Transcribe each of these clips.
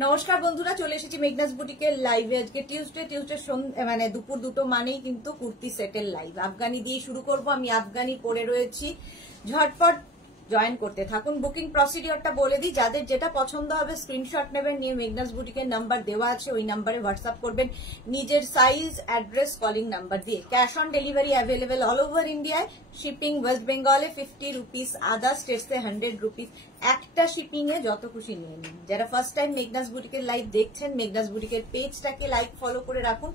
নমস্কার বন্ধুরা, চলে এসেছি মেঘনাস বুটিকের লাইভে। আজকে টিউসডে মানে দুপুর 2টো মানেই কিন্তু কুর্তি সেটের লাইভ। আফগানি দিয়ে শুরু করব। আমি আফগানি পরে রয়েছি, ঝটপট জয়েন করতে থাকুন। বুকিং প্রসিডিওরটা বলে দিই, যাদের যেটা পছন্দ হবে স্ক্রিনশট নেবেন, নিয়ে মেঘনাস বুটিকের নাম্বার দেওয়া আছে, ওই নাম্বারে হোয়াটসঅ্যাপ করবেন নিজের সাইজ, অ্যাড্রেস, কলিং নাম্বার দিয়ে। Cash on delivery available all over ইন্ডিয়ায়। শিপিং ওয়েস্ট বেঙ্গলে 50 রুপিস, আদার স্টেটসে 100 রুপিস। একটা শিপিং এ যত খুশি নিয়ে নিন। যারা ফার্স্ট টাইম মেঘনাস বুটিকের লাইভ দেখছেন, মেঘনাস বুটিকের পেজটাকে লাইক ফলো করে রাখুন,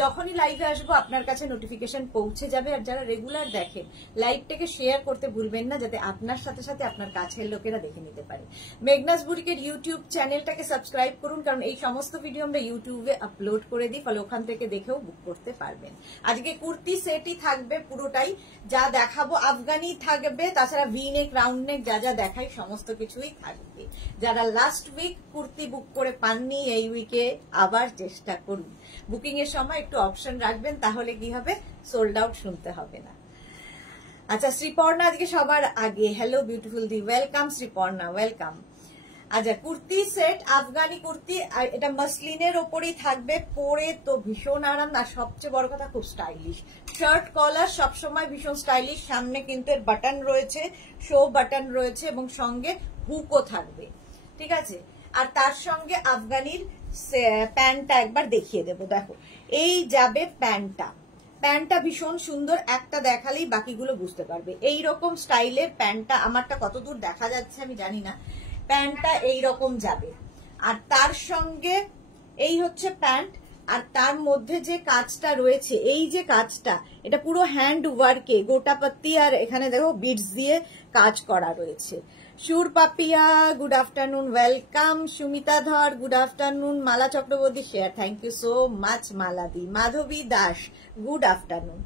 যখনই লাইভে আসবো আপনার কাছে নোটিফিকেশন পৌঁছে যাবে। আর যারা রেগুলার দেখেন, লাইভটাকে শেয়ার করতে ভুলবেন না, যাতে আপনার সাথে সাথে আপনার কাছের লোকেরা দেখে নিতে পারে। মেঘনাস বুটিকের ইউটিউব চ্যানেলটাকে সাবস্ক্রাইব করুন, কারণ এই সমস্ত ভিডিও আমরা ইউটিউবে আপলোড করে দিই, ফলে ওখান থেকে দেখেও বুক করতে পারবেন। আজকে কুর্তি সেটই থাকবে পুরোটাই, যা দেখাবো আফগানি থাকবে, তাছাড়া ভি নেক, রাউন্ড নেক, যা যা দেখাই সমস্ত কিছুই থাকবে। যারা লাস্ট উইক কুর্তি বুক করে পাননি, এই উইকে আবার চেষ্টা করুন। বুকিং এর সময় একটু অপশন রাখবেন, তাহলে কি হবে, সোল্ড আউট শুনতে হবে না। আচ্ছা, শ্রীপর্ণা আজকে সবার আগে। হ্যালো বিউটিফুল দি, ওয়েলকাম শ্রীপর্ণা, ওয়েলকাম। আচ্ছা, কুর্তি সেট আফগানি কুর্তি, আর এটা মাসলিনের ওপরই থাকবে, পরে তো ভীষণ আরাম, আর সবচেয়ে বড় কথা খুব স্টাইলিশ। শার্ট কলার সবসময় ভীষণ স্টাইলিশ। সামনে কিন্তু এর বাটন রয়েছে, শো বাটন রয়েছে, এবং সঙ্গে হুকও থাকবে, ঠিক আছে। আর তার সঙ্গে আফগানির প্যান্টটা একবার দেখিয়ে দেবো। দেখো, এই যাবে প্যান্টটা। প্যান্টটা ভীষণ সুন্দর, একটা দেখালেই বাকিগুলো বুঝতে পারবে। এইরকম স্টাইলের প্যান্টটা, আমারটা কতদূর দেখা যাচ্ছে আমি জানি না, প্যান্টটা এইরকম যাবে। আর তার সঙ্গে এই হচ্ছে প্যান্ট, আর তার মধ্যে যে কাজটা রয়েছে, এই যে কাজটা, এটা পুরো হ্যান্ড ওয়ার্কে, গোটাপত্তি আর এখানে দেখো বিডস দিয়ে কাজ করা রয়েছে। Sur Papiya, good afternoon, welcome. Sumita Dhar, good afternoon. Mala Chakraborty share, thank you so much মালাদি। Madhabi Das, good afternoon.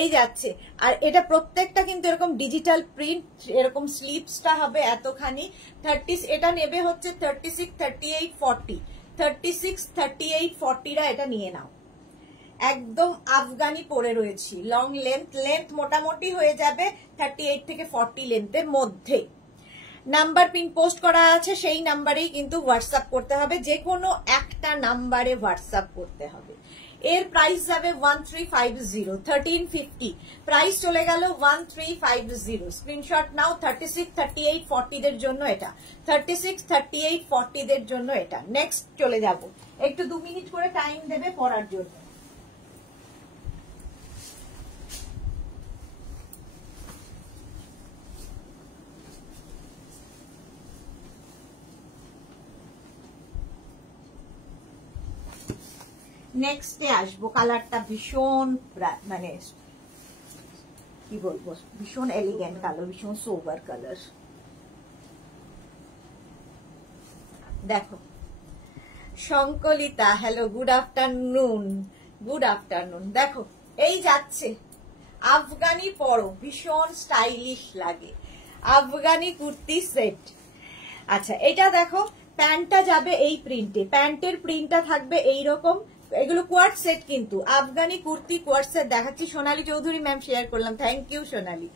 এই যাচ্ছে, আর এটা প্রত্যেকটা কিন্তু এরকম ডিজিটাল প্রিন্ট, এরকম স্লিপসটা হবে এতখানি। 30, এটা নেবে হচ্ছে 36, 38, 40, 36, 38, 40রা এটা নিয়ে নাও। একদম আফগানি পরে রয়েছি, লং লেন্থ মোটামুটি হয়ে যাবে 38 থেকে 40 লেন্থের মধ্যে। নাম্বার পিন পোস্ট করা আছে, সেই নাম্বারেই কিন্তু হোয়াটসঅ্যাপ করতে হবে, যে কোনো একটা নাম্বারে হোয়াটসঅ্যাপ করতে হবে। এর প্রাইস যাবে 1350, 1350 প্রাইস চলে গেল 1350। স্ক্রিনশট নাও। 36, 38, 40 দের জন্য এটা, 36, 38, 40 দের জন্য এটা। নেক্সট চলে যাব, একটু 2 মিনিট করে টাইম দেবে পড়ার জন্য। নেক্সটে আসবো, কালারটা ভীষণ মানে কি বলবো, ভীষণ এলিগেন্ট কালার, ভীষণ সোবার কালার। দেখো, Sankalita, hello, good afternoon, good afternoon. দেখো, এই যাচ্ছে আফগানি পরো, ভীষণ স্টাইলিশ লাগে, আফগানি কুর্তি সেট। আচ্ছা, এটা দেখো, প্যান্টটা যাবে এই প্রিন্টে, প্যান্টের প্রিন্টটা থাকবে এইরকম। এগুলো কোয়ার্ট সেট, কিন্তু আফগানি কুর্তি কোয়ার্ট সেট দেখাচ্ছি। সোনালী চৌধুরী ম্যাম শেয়ার করলাম, থ্যাংক ইউ সোনালী।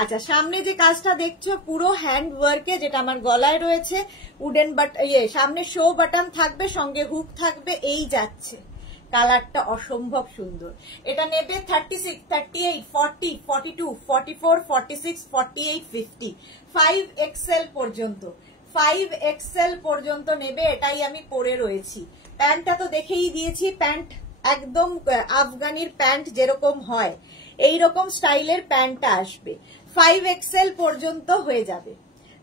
আচ্ছা, সামনে যে কাজটা দেখছো পুরো হ্যান্ড ওয়ার্কে, যেটা আমার গলায় রয়েছে, উডেন সামনে শো বাটন থাকবে, সঙ্গে হুক থাকবে। এই যাচ্ছে, কালারটা অসম্ভব সুন্দর। এটা নেবে 36, 38, 40, 42, 44, 46, 48, 50, 5XL পর্যন্ত, 5XL পর্যন্ত নেবে। এটাই আমি পরে রয়েছি। প্যান্টটা তো দেখেই দিয়েছি, প্যান্ট একদম আফগানির প্যান্ট যেরকম হয়, এইরকম স্টাইলের প্যান্টটা আসবে। 5XL পর্যন্ত হয়ে যাবে।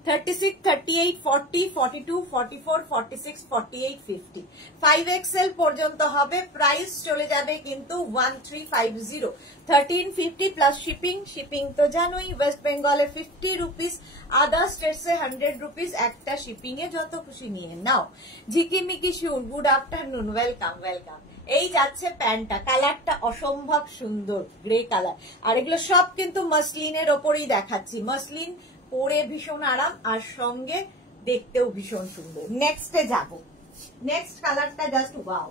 36, 38, 40, 42, 44, 46, 48, 50, 5XL পর্যন্ত হবে। প্রাইস চলে যাবে কিন্তু 1350, 1350 প্লাস শিপিং। শিপিং তো জানোই, ওয়েস্ট বেঙ্গলে 50 রুপিস, আদার স্টেটসে 100 রুপিস। একটা শিপিং এ যত খুশি নিয়ে নাও। ঝিকিমিকি শুন, গুড আফটারনুন, ওয়েলকাম, ওয়েলকাম। এই যাচ্ছে প্যান্টটা, কালারটা অসম্ভব সুন্দর, গ্রে কালার। আর এগুলো সব কিন্তু মাসলিনের ওপরেই দেখাচ্ছি। মাসলিন পরে ভীষণ আরাম, আর সঙ্গে দেখতেও ভীষণ সুন্দর। নেক্সটে যাব, নেক্সট কালারটা জাস্ট ওয়াও।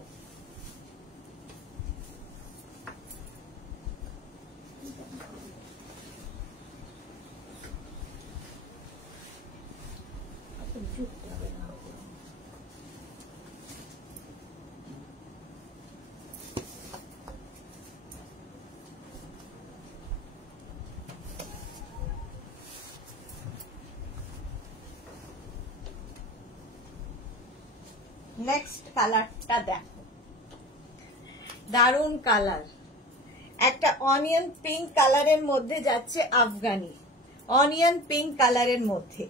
নেক্সট কালারটা দেখো, দারুন কালার, একটা অনিয়ন পিঙ্ক কালারের মধ্যে যাচ্ছে আফগানি, অনিয়ন পিঙ্ক কালারের মধ্যে।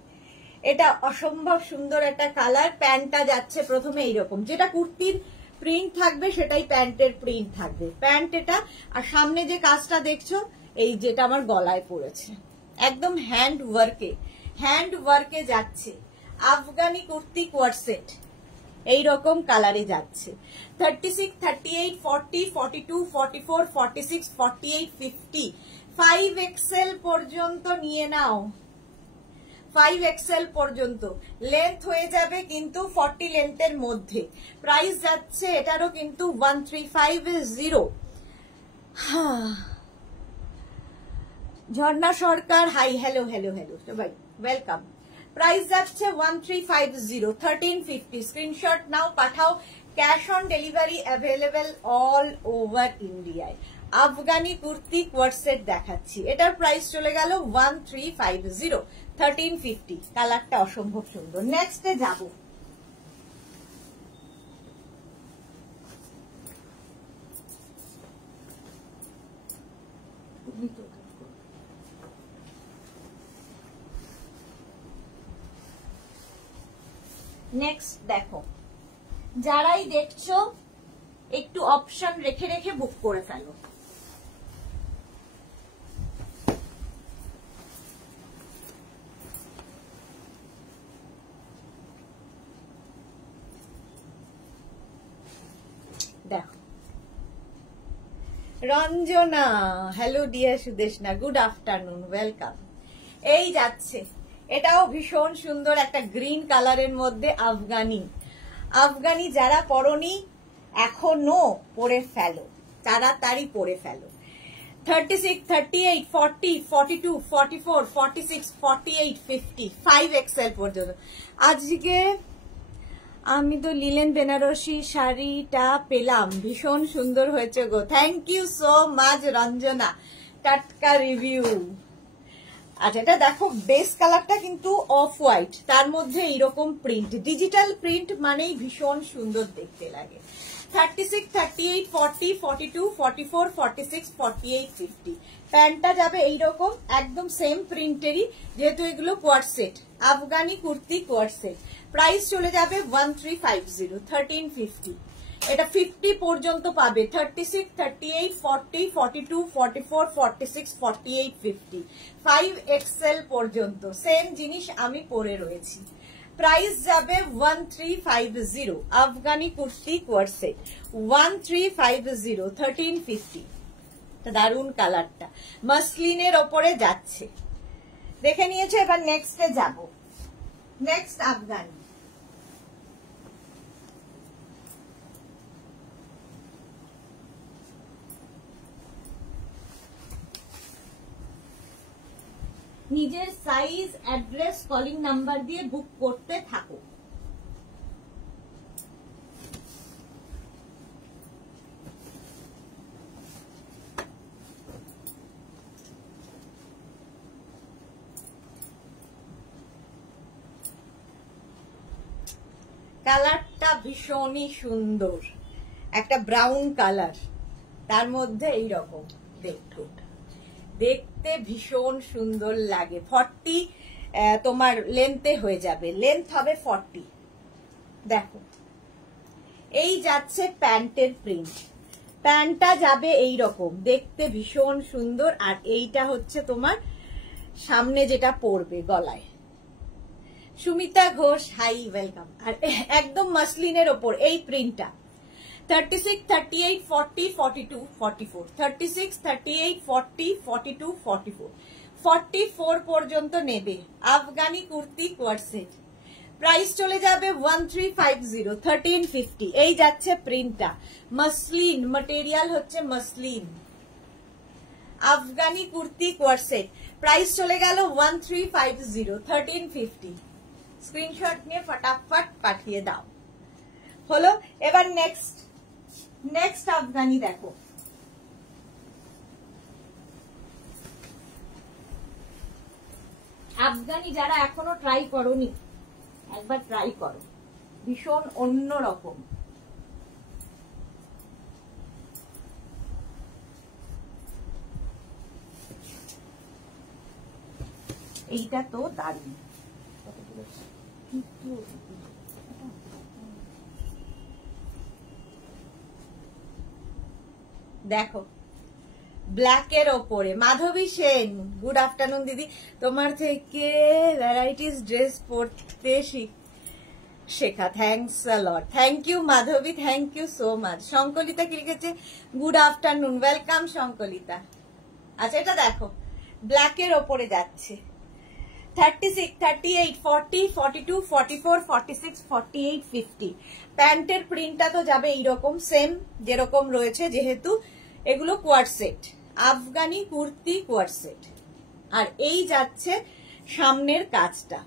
এটা অসম্ভব সুন্দর একটা কালার। প্যান্টটা যাচ্ছে প্রথমে এইরকম, যেটা কুর্তির প্রিন্ট থাকবে সেটাই প্যান্টের প্রিন্ট থাকবে, প্যান্ট এটা। আর সামনে যে কাজটা দেখছো এই যেটা আমার গলায় পড়েছে, একদম হ্যান্ড ওয়ার্কে যাচ্ছে আফগানি কুর্তি কোয়ারসেট, এইরকম কালারে যাচ্ছে। 36, 38, 40, 42, 44, 46, 48, 50, 5XL পর্যন্ত নিয়ে নাও, 5XL পর্যন্ত লেন্থ হয়ে যাবে কিন্তু 40 লেন্থের মধ্যে। প্রাইস যাচ্ছে এটারও কিন্তু 1350। ঝর্ণা সরকার হাই, হ্যালো হ্যালো হ্যালো সবাই ওয়েলকাম। প্রাইস যাচ্ছে 1350, 1350। Screenshot now, Pathao. Cash on delivery available all over ইন্ডিয়ায়। আফগানি কুর্তি কোয়ারসেট দেখাচ্ছি, এটার প্রাইস চলে গেল 1350, 1350। কালারটা অসম্ভব সুন্দর। নেক্সটে যাব, নেক্সট দেখো, যারাই দেখছো একটু অপশন রেখে রেখে বুক করে ফেলো। দেখো Ranjana, hello dear Sudeshna, good afternoon, welcome. এই যাচ্ছে, এটাও ভীষণ সুন্দর একটা গ্রিন কালারের মধ্যে আফগানি যারা পরনি এখনো পরে ফেলো, তাড়াতাড়ি পরে ফেলো। 36, 38, 40, 42, 44, 46, 48, 50, 5XL পর্যন্ত। আজকে আমি তো লিলেন বেনারসি শাড়িটা পেলাম, ভীষণ সুন্দর হয়েছে গো, thank you so much Ranjana, টাটকা রিভিউ। আচ্ছা এটা দেখো, বেস কালারটা কিন্তু অফ হোয়াইট, তার মধ্যে এইরকম প্রিন্ট, ডিজিটাল প্রিন্ট মানেই ভীষণ সুন্দর দেখতে লাগে। 36, 38, 40, 42, 44, 46, 48, 50। প্যান্টটা যাবে এইরকম একদম সেম প্রিন্টেরই, যেহেতু এগুলো কোয়ারসেট, আফগানি কুর্তি কোয়ারসেট। প্রাইস চলে যাবে 1350, 1350। এটা 50 পর্যন্ত পাবে, 36, 38, 40, 42, 44, 46, 48, 50, 5XL পর্যন্ত সেম জিনিস আমি পরে রয়েছি। প্রাইস যাবে 1350, আফগানি কুর্তি কোয়ারসেট 1350, 1350। দারুন কালারটা, মাসলিনের ওপরে যাচ্ছে, দেখে নিয়েছো। এবার নেক্সটে যাব, নেক্সট আফগানি। নিজের সাইজ, অ্যাড্রেস, কলিং নাম্বার দিয়ে বুক করতে থাকো। কালারটা ভীষণই সুন্দর, একটা ব্রাউন কালার, তার মধ্যে এইরকম দেখতে ভীষণ সুন্দর লাগে। 40 তোমার লেন্থে হয়ে যাবে, লেন্থ হবে 40। দেখো এই যাচ্ছে প্যান্টের প্রিন্ট, প্যান্টটা যাবে এইরকম, দেখতে ভীষণ সুন্দর। আর এইটা হচ্ছে তোমার সামনে যেটা পড়বে গলায়। Sumita Ghosh hi, welcome. আর একদম মাসলিনের ওপর এই প্রিন্টটা। 36, 38, 40, 42, 44, 36, 38, 40, 42, 44, 44 পর্যন্ত নেবে আফগানি কুর্তি কোয়ারসেট। প্রাইস চলে যাবে 1350, 1350। এই যাচ্ছে প্রিন্টটা, মাসলিন ম্যাটেরিয়াল হচ্ছে মাসলিন, আফগানি কুর্তি কোয়ারসেট। প্রাইস চলে গেল 1350, 1350। স্ক্রিনশট নিয়ে ফটাফট পাঠিয়ে দাও। হলো, এবার নেক্সট আফগানি দেখো। আফগানি যারা এখনো ট্রাই করোনি একবার ট্রাই করো। ভীষণ অন্যরকম। এইটা তো দারুণ। দেখো ব্ল্যাকের ওপরে। মাধবী সেন, গুড আফটারনুন দিদি, তোমার থেকে ভ্যারাইটিস ড্রেস পরতে শেখা, thanks a lot. Thank you Madhabi, thank you so much. Sankalita কি লিখেছে, গুড আফটারনুন, ওয়েলকাম শঙ্কলিতা। আচ্ছা এটা দেখো ব্ল্যাকের ওপরে যাচ্ছে 36, 38, 40, 42, 44, 46, 48, 50। প্যান্টের প্রিন্টটা তো যাবে এইরকম সেম যেরকম রয়েছে, যেহেতু এগুলো কোয়ার্ড set, Afghani kurti coord set. আর এই যাচ্ছে সামনের কাজটা,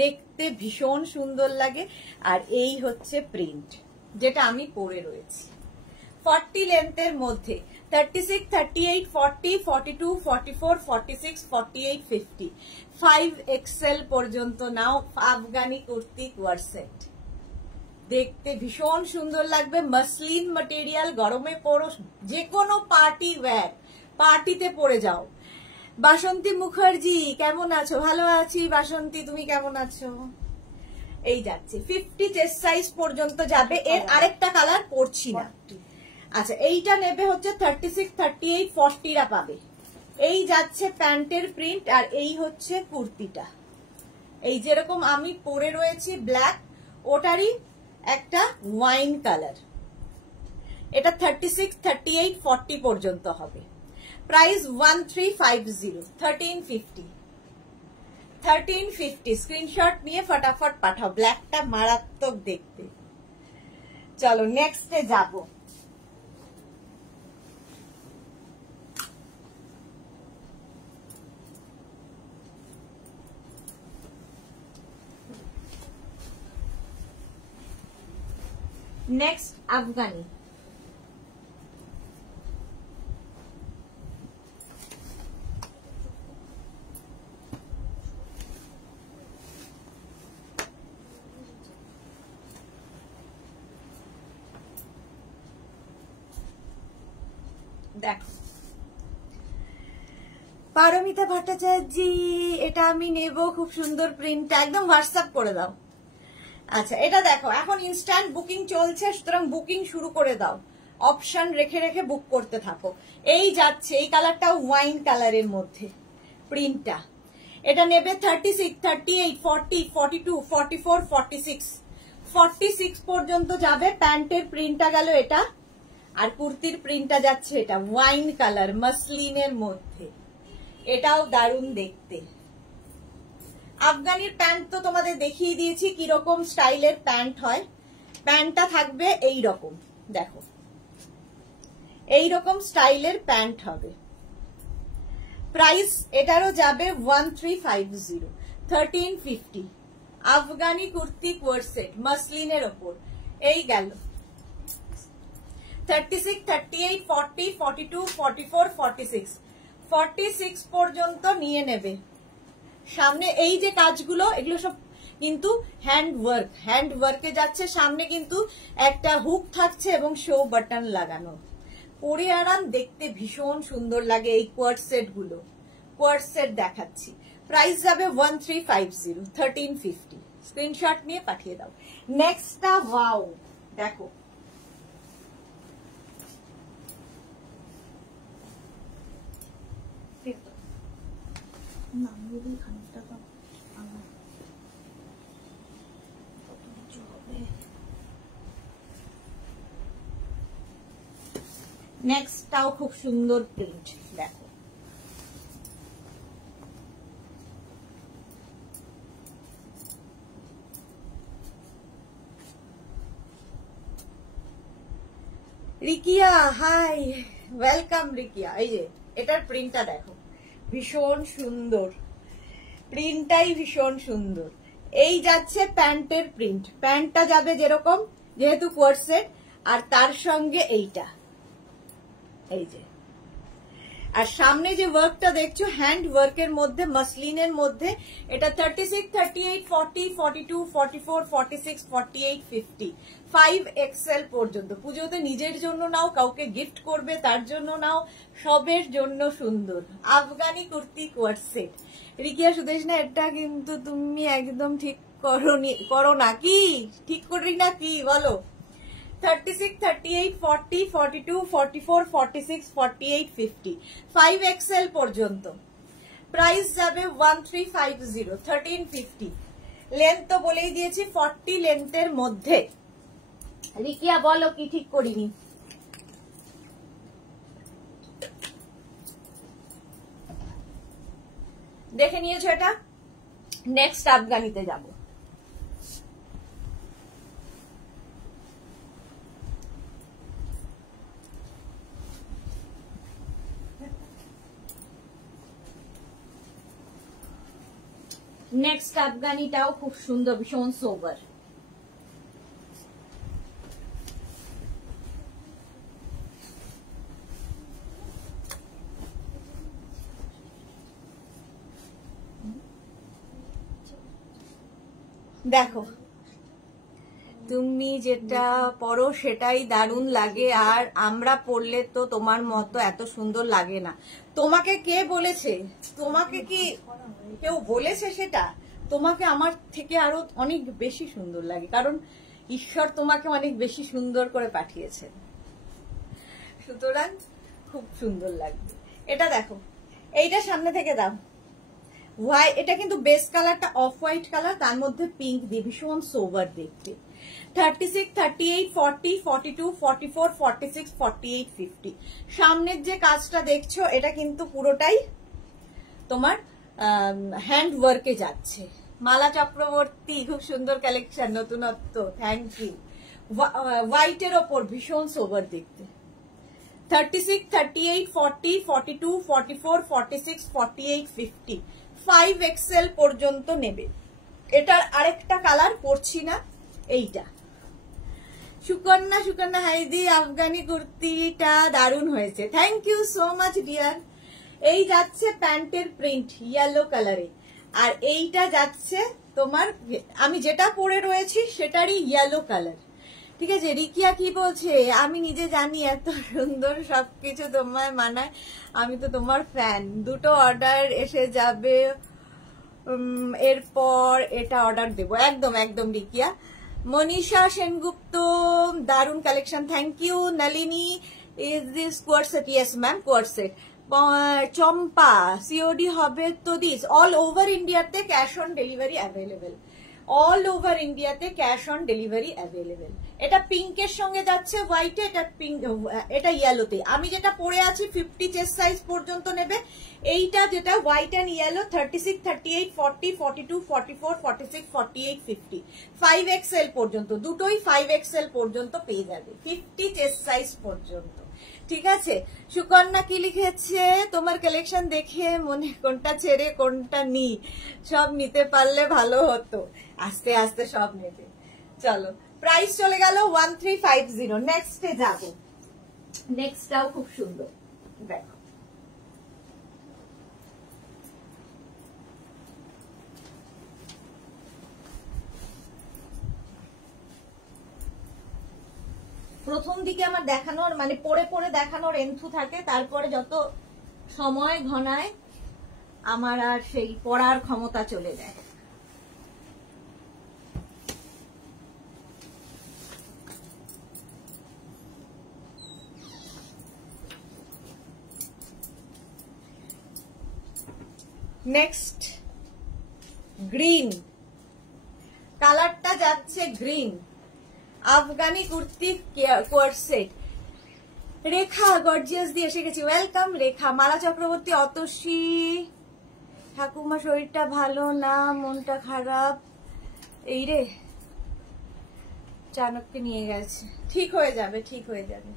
দেখতে ভীষণ সুন্দর লাগে। আর এই হচ্ছে প্রিন্ট যেটা আমি পরে রয়েছি 40 লেন্থের মধ্যে, 36, 38, 40, 42, 44, 46, 48, 50, 5XL পর্যন্ত নাও আফগানি কুর্তি কোয়ার্ড সেট। দেখতে ভীষণ সুন্দর লাগবে, মাসলিন ম্যাটেরিয়াল, গরমে পরো, যে কোনো পার্টি ওয়্যার, পার্টিতে পরে যাও। বাসন্তী মুখার্জি কেমন আছো? ভালো আছি বাসন্তী, তুমি কেমন আছো? এই যাচ্ছে 50 চেস্ট সাইজ পর্যন্ত যাবে। এর আরেকটা কালার পরছি না। আচ্ছা এইটা নেবে হচ্ছে 36, 38, 40রা পাবে। এই যাচ্ছে প্যান্টের প্রিন্ট, আর এই হচ্ছে কুর্তিটা, এই যেরকম আমি পরে রয়েছি ব্ল্যাক, ওটারই একটা ওয়াইন কালার। এটা 36, 38, 40 পর্যন্ত হবে। প্রাইস 1350, 1350, 1350। স্ক্রিনশট নিয়ে ফটাফট পাঠাও, ব্ল্যাকটা মারাত্মক দেখতে। চলো নেক্সটে যাব। নেক্সট আফগানি। দেখো পারমিতা ভট্টাচার্য, এটা আমি নেব, খুব সুন্দর প্রিন্ট, একদম হোয়াটসঅ্যাপ করে দাও। আচ্ছা এটা দেখো এখন ইনস্ট্যান্ট বুকিং চলছে, সুতরাং বুকিং শুরু করে দাও, অপশন রেখে রেখে বুক করতে থাকো। এই যাচ্ছে এই কালারটাও ওয়াইন কালারের মধ্যে প্রিন্টটা। এটা নেবে 36, 38, 40, 42, 44, 46, 46 পর্যন্ত যাবে। প্যান্টের প্রিন্টটা গেল এটা, আর কুর্তির প্রিন্টটা যাচ্ছে এটা ওয়াইন কালার মাসলিনের মধ্যে, এটাও দারুণ দেখতে। আফগানির প্যান্ট তো তোমাদের দেখিয়ে দিয়েছি কিরকম স্টাইলের প্যান্ট হয়। প্যান্টটা থাকবে এই রকম, দেখো এইরকম স্টাইলের প্যান্ট হবে। প্রাইস এটারও যাবে 1350, 1350। আফগানি কুর্তি কোয়ার্ড সেট মাসলিনের ওপর। এই গেল 36, 38, 40, 42, 44, 46, 46 পর্যন্ত নিয়ে নেবে। সামনে এই যে কাজগুলো, এগুলো সব কিন্তু হ্যান্ড ওয়ার্কে যাচ্ছে। সামনে কিন্তু একটা হুক থাকছে এবং শো বাটন লাগানো, পরে আরাম, দেখতে ভীষণ সুন্দর লাগে এই কোয়ার্ড সেট গুলো। কোয়ার্ড সেট দেখাচ্ছি, প্রাইস যাবে 1350, 1350। স্ক্রিনশট নিয়ে পাঠিয়ে দাও। নেক্সটটা ওয়াও, দেখো নেক্সটটাও খুব সুন্দর প্রিন্ট, দেখো রিকিয়া, হাই, ওয়েলকাম রিকিয়া। এই যে এটার প্রিন্টটা দেখো, ভীষণ সুন্দর, প্রিন্টটাই ভীষণ সুন্দর। এই যাচ্ছে প্যান্টের প্রিন্ট, প্যান্টটা যাবে যেরকম, যেহেতু কোয়ার্ড সেট, আর তার সঙ্গে এইটা, এই যে আর সামনে যে ওয়ার্কটা দেখছো হ্যান্ড ওয়ার্কের মধ্যে, মাসলিনের মধ্যে, এটা 36, 38, 40, 42, 44, 46, 48, 50, 5XL পর্যন্ত। পুজোতে নিজের জন্য নাও, কাউকে গিফট করবে তার জন্য নাও, সবের জন্য সুন্দর আফগানি কুর্তি কোয়ার্ড সেট। রিকিয়া সুদেশনা, এটা কিন্তু তুমি একদম ঠিক করো না কি? ঠিক করি না কি বলো? 36, 38, 40, 42, 44, 46, 48, 50, 5XL পর্যন্ত। প্রাইস যাবে 1350, 1350। লেন্থ তো বলেই দিয়েছি 40 লেন্থের মধ্যে। রিকিয়া বলো কি ঠিক করিনি? দেখে নিয়েছো এটা? নেক্সট আফগানিতে যাব। নেক্সট আফগানিটাও খুব সুন্দর, ভীষণ সোবার। দেখো, তুমি যেটা পরো সেটাই দারুণ লাগে, আর আমরা পরলে তো তোমার মতো এত সুন্দর লাগে না। তোমাকে কে বলেছে? তোমাকে কি কেউ বলেছে সেটা? তোমাকে আমার থেকে আরো অনেক বেশি সুন্দর লাগে, কারণ ঈশ্বর তোমাকে অনেক বেশি সুন্দর করে পাঠিয়েছে, সুতরাং খুব সুন্দর লাগবে। এটা দেখো, এইটা সামনে থেকে দাও। এটা কিন্তু বেস কালারটা অফ হোয়াইট কালার, তার মধ্যে পিঙ্ক দিয়ে ভীষণ সোবার দেখতে। 36, 38, 40, 42, 44, 46, 48, 50। সামনের যে কাজটা দেখছো এটা কিন্তু পুরোটাই তোমার হ্যান্ড ওয়ার্কে যাচ্ছে। মালা চক্রবর্তী, খুব সুন্দর কালেকশন, নতুনত্ব, থ্যাংক ইউ। হোয়াইটের ওপর ভীষণ সোবার দেখতে। 36, 38, 40, 42, 44, 46, 48, 50, 5XL পর্যন্ত নেবে। এটার আরেকটা কালার পরছি না, এইটা। সুকন্যা হাইদি, আফগানি কুর্তিটা দারুণ হয়েছে, thank you so much dear. এই যাচ্ছে প্যান্টের প্রিন্ট ইয়েলো কালারে, আর এইটা যাচ্ছে তোমার, আমি যেটা পরে রয়েছি সেটারই ইয়েলো কালার। ঠিক আছে, রিকিয়া কি বলছে? আমি নিজে জানি এত সুন্দর সবকিছু তোমায় মানায়, আমি তো তোমার ফ্যান। দুটো অর্ডার এসে যাবে, এরপর এটা অর্ডার দেবো। একদম একদম রিকিয়া। মনীষা সেনগুপ্ত, দারুণ collection, thank you. Nalini, is this coord set? Yes ma'am, coord set. Champa, COD হবে তো? দিস অল ওভার ইন্ডিয়াতে cash on delivery available, all over ইন্ডিয়াতে ক্যাশ অন ডেলিভারি অ্যাভেলেবেল। এটা পিঙ্কের সঙ্গে যাচ্ছে হোয়াইটে, এটা পিঙ্ক, এটা ইয়েলোতে। আমি যেটা পরে আছি 50 চেস্ট সাইজ পর্যন্ত নেবে। এইটা যেটা হোয়াইট অ্যান্ড ইয়েলো 36, 38, 40, 42, 44, 46, 48, 50, 5XL পর্যন্ত, দুটোই 5XL পর্যন্ত পেয়ে যাবে, 50 চেস্ট সাইজ পর্যন্ত। ঠিক আছে, সুকন্যা কি লিখেছে? তোমার কালেকশন দেখে মনে কোনটা ছেড়ে কোনটা নি, সব নিতে পারলে ভালো হতো। আস্তে আস্তে সব নেবে। চলো, প্রাইস চলে গেল 1350। নেক্সটে যাবো। নেক্সটটাও খুব সুন্দর, দেখো। প্রথম দিকে আমার দেখানোর মানে পরে পরে দেখানোর এন্থু থাকে, তারপরে যত সময় ঘনায় আমার আর সেই পড়ার ক্ষমতা চলে যায়। নেক্সট গ্রিন কালারটা যাচ্ছে, green Afghani kurti coord set. রেখা গর্জিয়াস দিয়ে এসে গেছি, ওয়েলকাম রেখা। মালা চক্রবর্তী, অতসী ঠাকুমা শরীরটা ভালো না, মনটা খারাপ, এই রে চাণক্যে নিয়ে গেছে, ঠিক হয়ে যাবে, ঠিক হয়ে যাবে,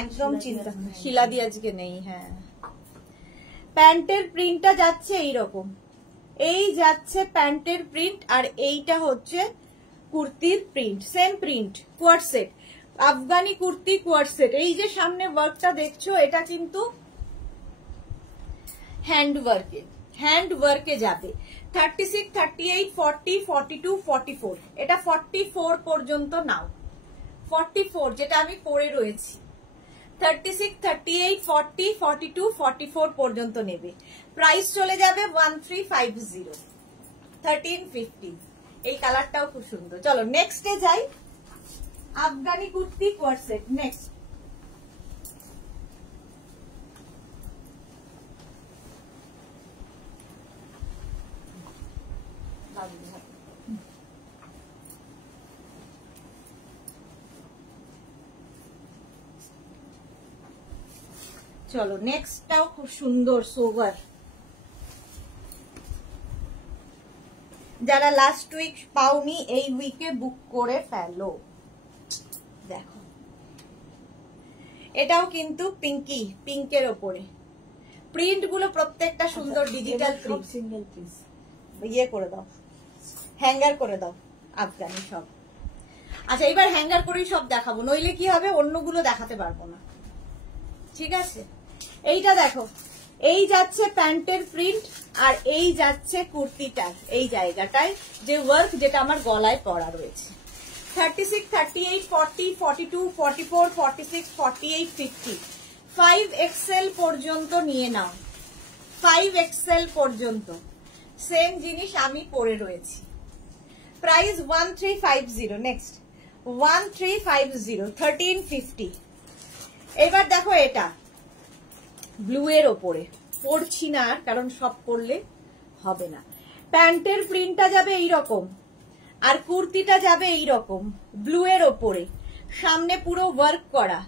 একদম চিন্তা। শিলাদি আজকে নেই। হ্যাঁ, প্যান্টের প্রিন্টটা যাচ্ছে এইরকম, এই যাচ্ছে প্যান্টের প্রিন্ট, আর এইটা হচ্ছে কুর্তির print, same print, coord set, Afghani kurti coord set. এই যে সামনে ওয়ার্কটা দেখছো এটা কিন্তু হ্যান্ড ওয়ার্কে যাবে 36, 38, 40, 42, 44 এটা 44 পর্যন্ত নাও 44 যেটা আমি পরে রয়েছি 36, 38, 40, 42, 44 পর্যন্ত নেবে প্রাইস চলে যাবে 1350 1350 এই কালারটাও খুব সুন্দর চলো নেক্সটে যাই আফগানি কুর্তি কোয়ারসেট নেক্সট চলো নেক্সটটাও খুব সুন্দর সোভার যারা লাস্ট উইক পাওনি এই উইকে বুক করে ফেলো দেখো এটাও কিন্তু পিঙ্কের ওপরে প্রিন্ট গুলো প্রত্যেকটা সুন্দর ডিজিটাল প্রিন্ট সিঙ্গেল পিস ইয়ে করে দাও হ্যাঙ্গার করে দাও আফগানি সব আচ্ছা এবার হ্যাঙ্গার করেই সব দেখাবো নইলে কি হবে অন্যগুলো দেখাতে পারবো না ঠিক আছে এইটা দেখো এই যাচ্ছে প্যান্টের প্রিন্ট আর এই যাচ্ছে কুর্তিটার এই জায়গাটায় যে ওয়ার্ক যেটা আমার গলায় পরা রয়েছে 36, 38, 40, 42, 44, 46, 48, 50 5XL পর্যন্ত নিয়ে নাও 5XL পর্যন্ত সেম জিনিস আমি পরে রয়েছি প্রাইস 1350 নেক্সট 1350 1350 এবার দেখো এটা ব্লু এর ওপরে পরছি না কারণ সব পরলে হবে না প্যান্টের প্রিন্টটা যাবে এইরকম আর কুর্তিটা যাবে এইরকম ব্লু এর ওপরে সামনে পুরো ওয়ার্ক করা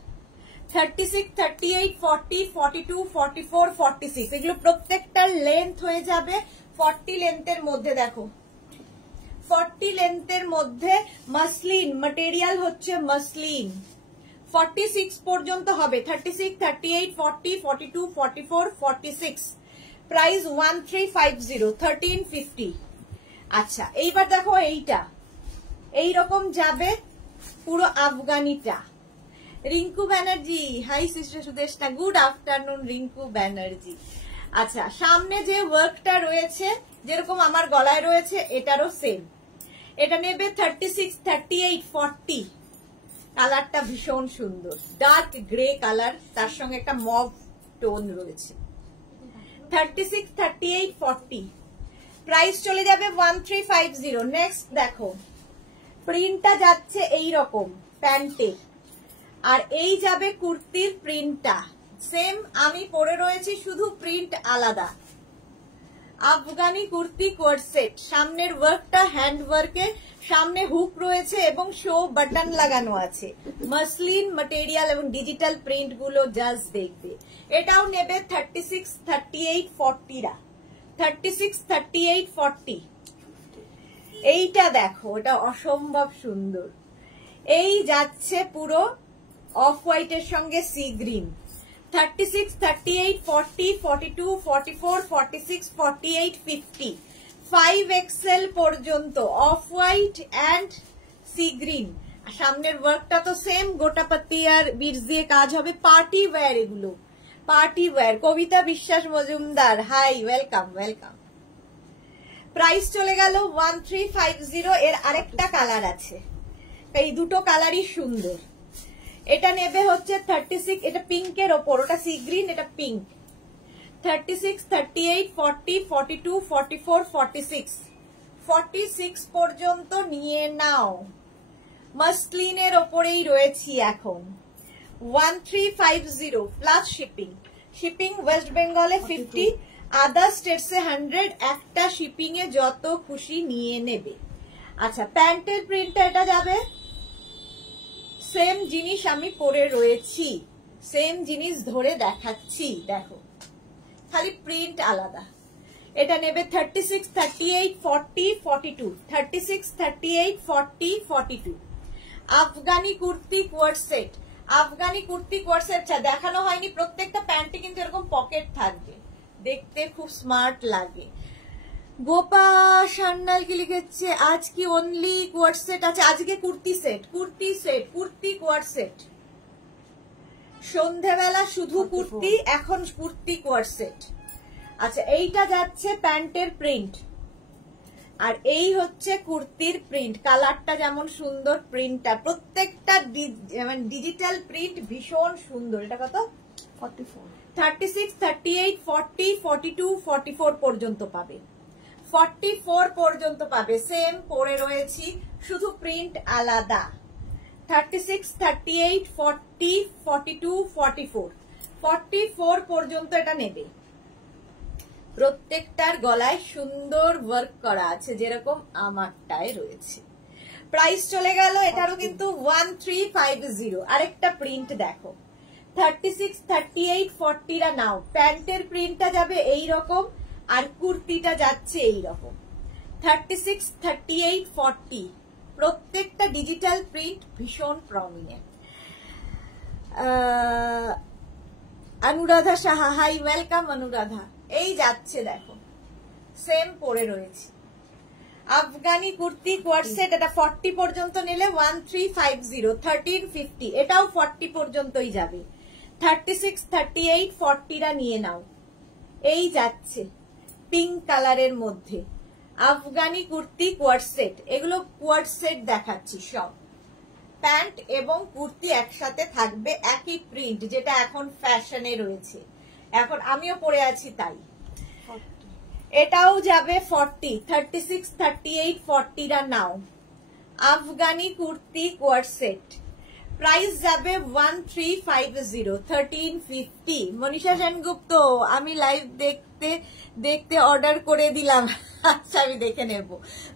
36, 38, 40, 42, 44, 46 এগুলো প্রত্যেকটার লেন্থ হয়ে যাবে 40 লেন্থের মধ্যে দেখো 40 লেন্থের মধ্যে মাসলিন ম্যাটেরিয়াল হচ্ছে মাসলিন 46 পর্যন্ত হবে 36, 38, 40, 42, 44, 46 প্রাইস 1350 1350 আচ্ছা এইবার দেখো এইটা এইরকম যাবে পুরো আফগানিটা Rinku Banerjee hi sister Sudeshna good afternoon Rinku Banerjee আচ্ছা সামনে যে ওয়ার্কটা রয়েছে যেরকম আমার গলায় রয়েছে এটারও সেম এটা নেবে 36, 38, 40 কালারটা ভীষণ সুন্দর ডার্ক গ্রে কালার তার সঙ্গে একটা মভ টোন রয়েছে 36, 38, 40 প্রাইস চলে যাবে 1350 নেক্সট দেখো প্রিন্টটা যাচ্ছে এই রকম প্যান্টে আর এই যাবে কুর্তির প্রিন্টটা সেম আমি পরে রয়েছি শুধু প্রিন্ট আলাদা আফগানি কুর্তি কোয়ার্ড সেট সামনের ওয়ার্কটা হ্যান্ড ওয়ার্কে সামনে হুক রয়েছে এবং শো বাটন লাগানো আছে মাসলিন ম্যাটেরিয়াল এবং ডিজিটাল প্রিন্ট গুলো জাস্ট দেখবে এটাও নেবে 36, 38, 40 রা 36, 38, 40 এইটা দেখো এটা অসম্ভব সুন্দর এই যাচ্ছে পুরো অফ হোয়াইটের সঙ্গে সি গ্রিন 36, 38, 40, 42, 44, 46, 48, 50 5XL পর্যন্ত off white and sea green সামনের ওয়ার্কটা তো সেম গোটাপাতি আর বিটস দিয়ে কাজ হবে পার্টি ওয়্যার এগুলো পার্টি ওয়্যার কবিতা বিশ্বাস Majumdar hi welcome welcome price চলে গেল 1350 এর আরেকটা কালার আছে এই দুটো কালারই সুন্দর এটা নেবে হচ্ছে 36 এটা পিঙ্কের ওপর ওটা সি গ্রিন এটা পিঙ্ক 36, 38, 40, 42, 44, 46 46 পর্যন্ত নিয়ে নাও মাসলিনের ওপরেই রয়েছি এখন 1350 প্লাস শিপিং শিপিং ওয়েস্ট বেঙ্গলে 50 আদার স্টেটসে 100 একটা শিপিং এ যত খুশি নিয়ে নেবে আচ্ছা প্যান্টের প্রিন্টটা এটা যাবে সেম জিনিস আমি পরে রয়েছি সেম জিনিস ধরে দেখাচ্ছি দেখো খালি প্রিন্ট আলাদা এটা নেবে 36, 38, 40, 42 36, 38, 40, 42 Afghani kurti coord set Afghani kurti coord set দেখানো হয়নি প্রত্যেকটা প্যান্টে কিন্তু এরকম পকেট থাকবে দেখতে খুব স্মার্ট লাগে গোপা সান্নাল কি লিখেছে আজ কি অনলি কোয়ার্ড সেট আছে আজকে kurti set kurti coord set সন্ধ্যাবেলা শুধু কুর্তি এখন কুর্তি কোয়ার্ড সেট আচ্ছা এইটা যাচ্ছে প্যান্টের প্রিন্ট, আর এই হচ্ছে কুর্তির প্রিন্ট। কালারটা যেমন সুন্দর, প্রিন্টটা প্রত্যেকটা ডিজিটাল প্রিন্ট ভীষণ সুন্দর। এটা কত? 44, 36, 38, 40, 42, 44 পর্যন্ত পাবে। 44 পর্যন্ত পাবে। সেম পরে রয়েছি, শুধু প্রিন্ট আলাদা। 36, 38, 40, 42, 44, 44 পর্যন্ত এটা নেবে। প্রত্যেকটার গলায় সুন্দর ওয়ার্ক করা আছে, যেরকম আমারটায় রয়েছে। প্রাইস চলে গেল এটারও কিন্তু 1350। আরেকটা প্রিন্ট দেখো, 36, 38, 40 নাও। প্যান্টের প্রিন্টটা যাবে এই রকম, আর কুর্তিটা যাচ্ছে এই রকম। 36, 38, 40 প্রত্যেকটা ডিজিটাল প্রিন্ট, ভীষণ prominent. Anuradha Saha, hi, welcome Anuradha. এই যাচ্ছে দেখো, সেম পরে রয়েছে। আফগানি কুর্তি কোয়ার্ড সেট, এটা 40 পর্যন্ত নিলে 1350, 1350। এটাও 40 পর্যন্তই যাবে। 36, 38, 40 নিয়ে নাও। এই যাচ্ছে পিঙ্ক কালারের মধ্যে আফগানি কুর্তি কোয়ার্ড সেট। এগুলো কোয়ার্ড সেট দেখাচ্ছি সব। প্যান্ট এবং কুর্তি একসাথে থাকবে, একই প্রিন্ট, যেটা এখন ফ্যাশনে রয়েছে। এখন আমিও পরে আছি তাই। এটাও যাবে 40, 36, 38, 40 নাও। Afghani kurti coord set, price যাবে 1350, 1350। মনীষা সেনগুপ্ত, আমি লাইভ দেখতে অর্ডার করে দিলাম। আচ্ছা আমি দেখে নেব।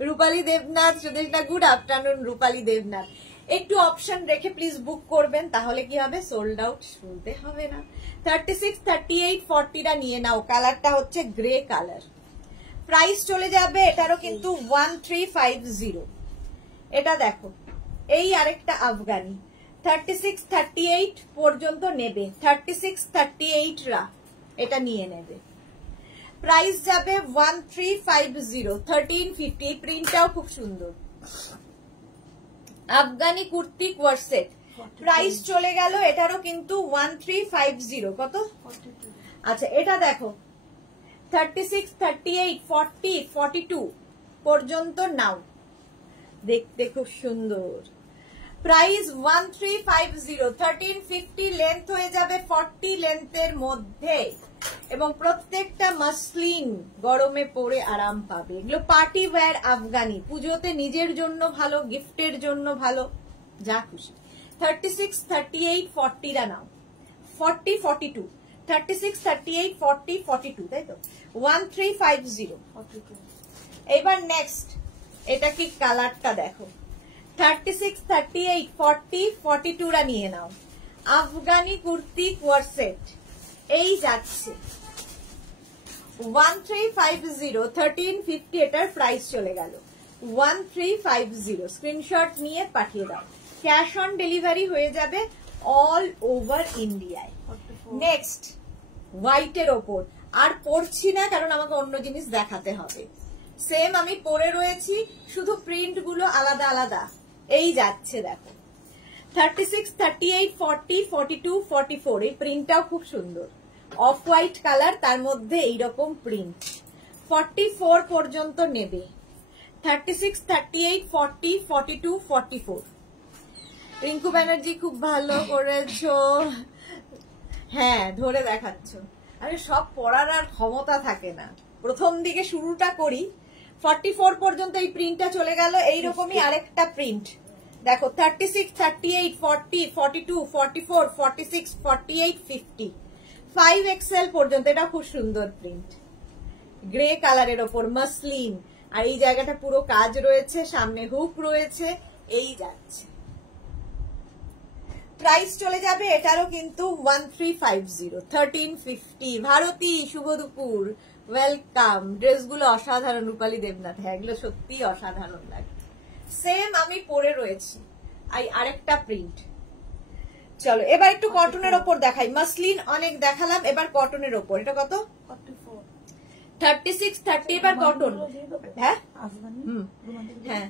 রূপালী দেবনাথ, সুদেশনা, গুড আফটারনুন রূপালী দেবনাথ। একটু অপশন রেখে প্লিজ বুক করবেন, তাহলে কি হবে, সোল্ড আউট শুনতে হবে না। 36, 38, 40 নিয়ে নাও। কালারটা হচ্ছে গ্রে কালার। প্রাইস চলে যাবে এটারও কিন্তু 1350। এটা দেখো, এই আরেকটা আফগানি 36, 38 পর্যন্ত নেবে। 36, 38 এটা নিয়ে নেবে। প্রাইস যাবে 1350, 1350। এই প্রিন্টটাও খুব সুন্দর। Afghani kurti coord set, price চলে গেল এটারও কিন্তু 1350। কত? 42। আচ্ছা এটা দেখো, 36, 38, 40, 42 পর্যন্ত নাও। দেখতে খুব সুন্দর। প্রাইস 1350, 1350। লেন্থ হয়ে যাবে 40 লেন্থের মধ্যে, এবং প্রত্যেকটা মাসলিন, গরমে পরে আরাম পাবে। এগুলো পার্টি ওয়্যার আফগানি, পুজোতে নিজের জন্য ভালো, গিফটের জন্য ভালো, যা খুশি। 36, 38, 40 নাও। 40, 42, 36, 38, 40, 42, তাই তো? 1350। 42। এবার নেক্সট, এটা কি কালারটা দেখো, 36, 38, 40, 42 নিয়ে নাও। আফগানি কুর্তি কোয়ার্ড সেট, এই যাচ্ছে 1350, 1350। এটার প্রাইস চলে গেল 1350। স্ক্রিনশট নিয়ে পাঠিয়ে দাও। ক্যাশ অন ডেলিভারি হয়ে যাবে অল ওভার ইন্ডিয়ায়। নেক্সট, হোয়াইটের ওপর আর পরছি না, কারণ আমাকে অন্য জিনিস দেখাতে হবে। সেম আমি পরে রয়েছি, শুধু প্রিন্ট গুলো আলাদা আলাদা। এই যাচ্ছে দেখো, 36, 38, 40, 42, 44। এই প্রিন্টটাও খুব সুন্দর, অফ হোয়াইট কালার, তার মধ্যে এইরকম প্রিন্ট। 44 পর্যন্ত নেবে। 36, 38, 40, 42, 44। রিঙ্কু ব্যানার্জি, খুব ভালো করেছো। হ্যাঁ, ধরে দেখাচ্ছ। আরে সব পড়ার আর ক্ষমতা থাকে না, প্রথম দিকে শুরুটা করি। 44 পর্যন্ত এই প্রিন্টটা চলে গেল। এইরকমই আরেকটা প্রিন্ট দেখো, 36, 38, 40, 42, 44, 46, 48, 50, 5XL পর্যন্ত। এটা খুব সুন্দর প্রিন্ট, গ্রে কালারের ওপর মাসলিন, আর এই জায়গাটা পুরো কাজ রয়েছে, সামনে হুক রয়েছে। এই যাচ্ছে, প্রাইস চলে যাবে এটারও কিন্তু 1350, 1350। ভারতী, শুভ দুপুর, ওয়েলকাম। ড্রেসগুলো অসাধারণ রূপালী দেবনাথ। হ্যাঁ, এগুলো সত্যি অসাধারণ লাগে। সেম আমি পরে রয়েছি। আরেকটা প্রিন্ট। চলো এবার একটু কটনের ওপর দেখাই। মাসলিন অনেক দেখালাম, এবার কটনের ওপর। এটা কত? 36, 30। এবার কটন। হ্যাঁ হ্যাঁ,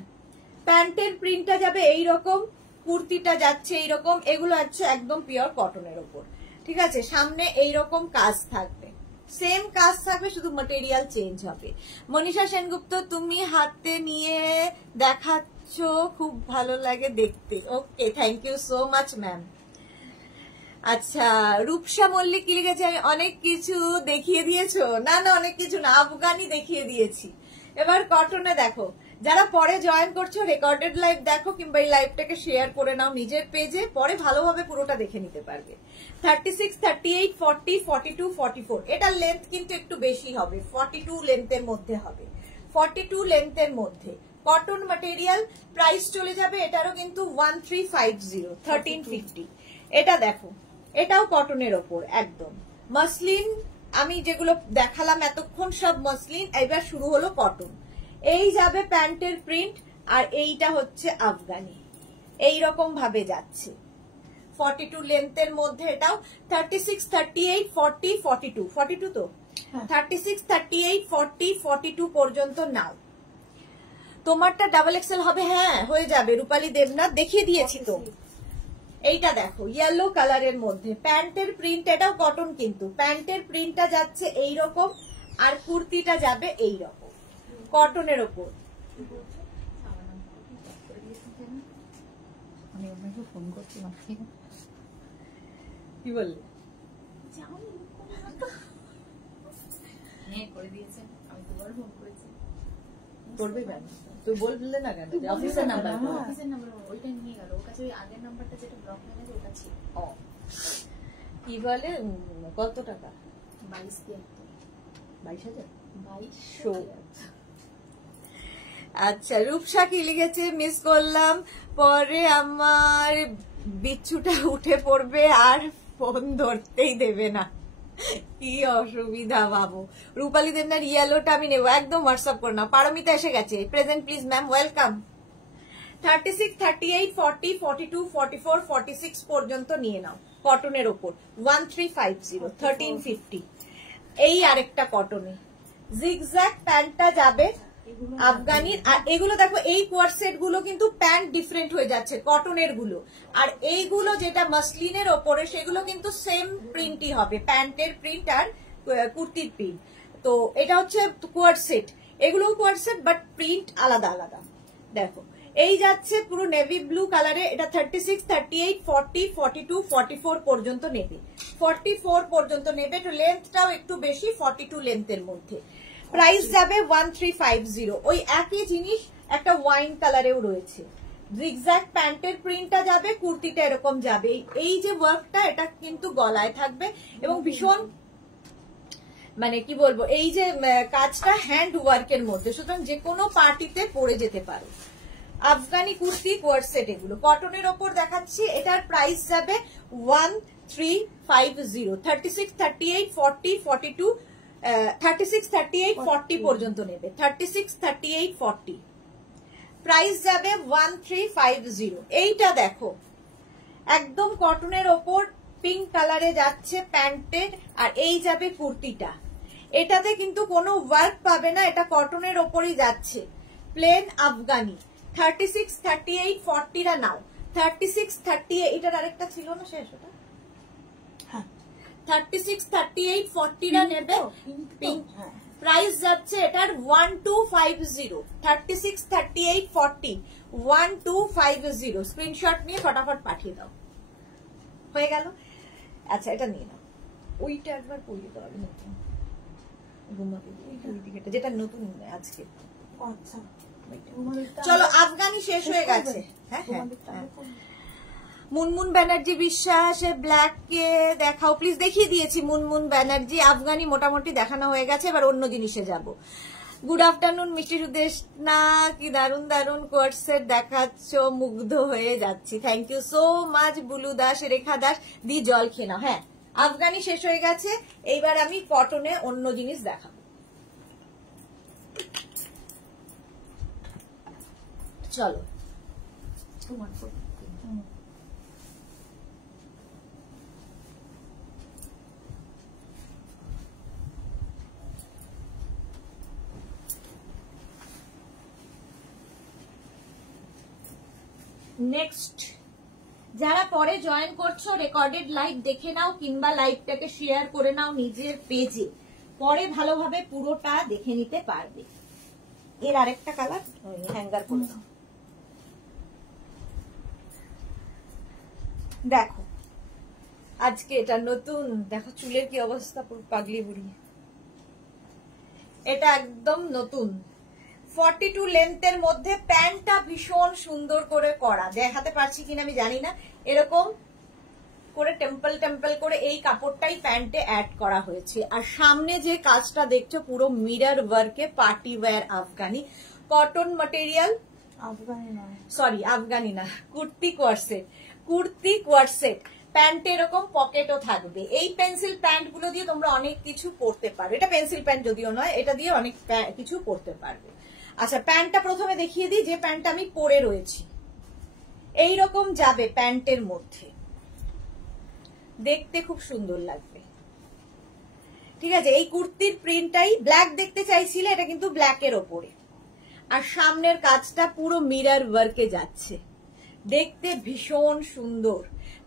প্যান্টের প্রিন্টটা যাবে এইরকম, কুর্তিটা যাচ্ছে এইরকম। এগুলো হচ্ছে একদম পিওর কটনের ওপর, ঠিক আছে? সামনে এইরকম কাজ থাকবে, সেম কাজ থাকবে, শুধু ম্যাটেরিয়াল চেঞ্জ হবে। মনীষা সেনগুপ্ত, তুমি হাতে নিয়ে দেখাচ্ছ, খুব ভালো লাগে দেখতে। Okay, thank you so much ma'am. আচ্ছা, রূপসা মল্লিক কি লিখেছে, আমি অনেক কিছু দেখিয়ে দিয়েছো? না না, অনেক কিছু না, আফগানি দেখিয়ে দিয়েছি। এবার কটনে দেখো, যারা পরে জয়েন করছো রেকর্ডেড লাইভ দেখো, কিংবা এই লাইভটাকে শেয়ার করে নাও নিজের পেজে, পরে ভালোভাবে পুরোটা দেখে নিতে পারবে। 36, 38, 40, 42, 44, এটার লেন্থ কিন্তু একটু বেশি হবে, 42 লেন্থের মধ্যে হবে, 42 লেন্থের মধ্যে। কটন ম্যাটেরিয়াল, প্রাইস চলে যাবে এটারও কিন্তু 1350, 1350। এটা দেখো, এটাও কটনের ওপর একদম মসলিন। আমি যেগুলো দেখালাম এতক্ষণ সব মসলিন, এবার শুরু হলো কটন। এই যাবে প্যান্টের প্রিন্ট, আর এইটা হচ্ছে আফগানি, এইরকম ভাবে যাচ্ছে 42 লেন্থের মধ্যে। এটাও 36, 38, 40, 42, 42 তো 36, 38, 40, 42 পর্যন্ত নাও। তোমারটা ডাবল এক্সেল হবে? হ্যাঁ হয়ে যাবে। রূপালী দেবনাথ দেখিয়ে দিয়েছি তো। এইটা দেখো ইয়েলো কালারের মধ্যে প্যান্টের প্রিন্ট, এটাও কটন কিন্তু প্যান্টের প্রিন্টটা যাচ্ছে এইরকম, আর কুর্তিটা যাবে এইরকম কটনের ওপর। ফোন করছি, কি বললে? করবে কেন? তুই বললে না কেন? অফিসের নাম্বার, অফিসের নাম্বার ওইটা নিয়ে গেল, ওর কাছে ওই আগের নাম্বারটা যেটা ব্লক হয়ে গেছে ওটা ছিল। ও কি বলে, কত টাকা? 22,000। আচ্ছা, রূপসা কি লিখেছে, মিস করলাম, পরে আমার বিচ্ছুটা উঠে পড়বে আর ফোন ধরতেই দেবে না, কি অসুবিধা ভাবো। রূপালী দেবনার ইয়েলোটা আমি নেবো, একদম হোয়াটসঅ্যাপ করে না। পারমিতা এসে গেছে, প্রেজেন্ট প্লিজ ম্যাম, ওয়েলকাম। 36, 38, 40, 42, 44, 46 পর্যন্ত নিয়ে নাও কটনের ওপর। 1350, 1350। এই আরেকটা কটনে জিগজ্যাগ প্যান্টটা যাবে আফগানির। আর এগুলো দেখো, এই কোয়ার সেট গুলো কিন্তু প্যান্ট ডিফারেন্ট হয়ে যাচ্ছে কটনের গুলো, আর এইগুলো যেটা মাসলিনের ওপরে সেগুলো কিন্তু সেম প্রিন্টই হবে, প্যান্টের প্রিন্ট আর কুর্তির প্রিন্ট। তো এটা হচ্ছে কোয়ার সেট, এগুলো কোয়ার সেট বাট প্রিন্ট আলাদা আলাদা। দেখো এই যাচ্ছে পুরো নেভি ব্লু কালারে, এটা 36, 38, 40, 42, 44 পর্যন্ত নেবে, 44 পর্যন্ত নেবে। তো লেন্থটাও একটু বেশি, 42 লেন্থের মধ্যে। প্রাইস যাবে 1350। ওই একই জিনিস একটা ওয়াইন কালারেও রয়েছে। জিগজ্যাগ প্যান্টের প্রিন্টটা যাবে, কুর্তিটা এরকম যাবে। এই যে ওয়ার্কটা, এটা কিন্তু গলায় থাকবে এবং ভীষণ মানে কি বলবো, এই যে কাজটা হ্যান্ড ওয়ার্কের মধ্যে, সুতরাং যে কোনো পার্টিতে পরে যেতে পারো। আফগানি কুর্তি কোয়ার সেট, এগুলো কটনের ওপর দেখাচ্ছি। এটার প্রাইস যাবে 1350, 36, 38, 40, 42, 36, 38, 40 পর্যন্ত নেবে, 36, 38, 40। প্রাইস যাবে 1350। এইটা দেখো একদম কটনের ওপর পিঙ্ক কালারে যাচ্ছে প্যান্টের, আর এই যাবে কুর্তিটা। এটাতে কিন্তু কোনো ওয়ার্ক পাবে না, এটা কটনের ওপরই যাচ্ছে, প্লেন আফগানি। 36, 38, 40টা নাও। 36, 38, এটার আরেকটা ছিল না শেষ, ওটা 36, 38, 40টা নেবে পিঙ্ক। প্রাইস যাচ্ছে এটার 1250, 36, 38, 40, 1250। স্ক্রিনশট নিয়ে ফটাফট পাঠিয়ে দাও, হয়ে গেল। আচ্ছা এটা নিয়ে নাও, ওইটা একবার পরিয়ে দাও নতুন, যেটা নতুন আজকে। আচ্ছা চলো, আফগানি শেষ হয়ে গেছে। হ্যাঁ হ্যাঁ, মুনমুন ব্যানার্জি বিশ্বাস, ব্ল্যাক কে দেখাও প্লিজ। দেখিয়ে দিয়েছি মুনমুন ব্যানার্জি, আফগানি মোটামুটি দেখানো হয়ে গেছে, এবার অন্য জিনিসে যাব। গুড আফটারনুন মিষ্টি সুদেশ না, কি দারুন দারুন কোয়ার্সেট দেখাচ্ছ, মুগ্ধ হয়ে যাচ্ছি। Thank you so much Bulu Das, Rekha Das. দি জল খেয়ে নাও। হ্যাঁ, আফগানি শেষ হয়ে গেছে, এইবার আমি কটনে অন্য জিনিস দেখাবো। চলো, নেক্সট যারা পরে জয়েন করছো রেকর্ডেড লাইভ দেখে নাও, কিংবা লাইভটাকে শেয়ার করে নাও নিজের পেজে, পরে ভালোভাবে পুরোটা দেখে নিতে পারবে। এর আরেকটা কালার হ্যাঙ্গার করে দাও। দেখো আজকে এটা নতুন, দেখো চুলের কি অবস্থা, পুরো পাগলি বুড়ি। এটা একদম নতুন 42 লেন্থের মধ্যে, প্যান্টটা ভীষণ সুন্দর করে করা, দেখাতে পারছি কিনা আমি জানি না, এরকম করে টেম্পল টেম্পল করে এই কাপড়টাই প্যান্টে অ্যাড করা হয়েছে। আর সামনে যে কাজটা দেখছো পুরো মিরর ওয়ার্কে, party wear Afghani cotton material, Afghani নয় সরি আফগানি না, কুর্তি কোয়ারসেট, কুর্তি কোয়ারসেট। প্যান্টে এরকম পকেটও থাকবে। এই পেন্সিল প্যান্ট গুলো দিয়ে তোমরা অনেক কিছু পরতে পারো, এটা পেন্সিল প্যান্ট যদিও নয়, এটা দিয়ে অনেক কিছু পরতে পারবে। আচ্ছা প্যান্টটা প্রথমে দেখিয়ে দিই, যে প্যান্টটা আমি পরে রয়েছি এইরকম যাবে প্যান্টের মধ্যে, দেখতে খুব সুন্দর লাগবে। ঠিক আছে, এই কুর্তির প্রিন্টটাই ব্ল্যাক দেখতে চাইছিলে, এটা কিন্তু ব্ল্যাকের ওপরে, আর সামনের কাজটা পুরো মিরর ওয়ার্কে যাচ্ছে, দেখতে ভীষণ সুন্দর।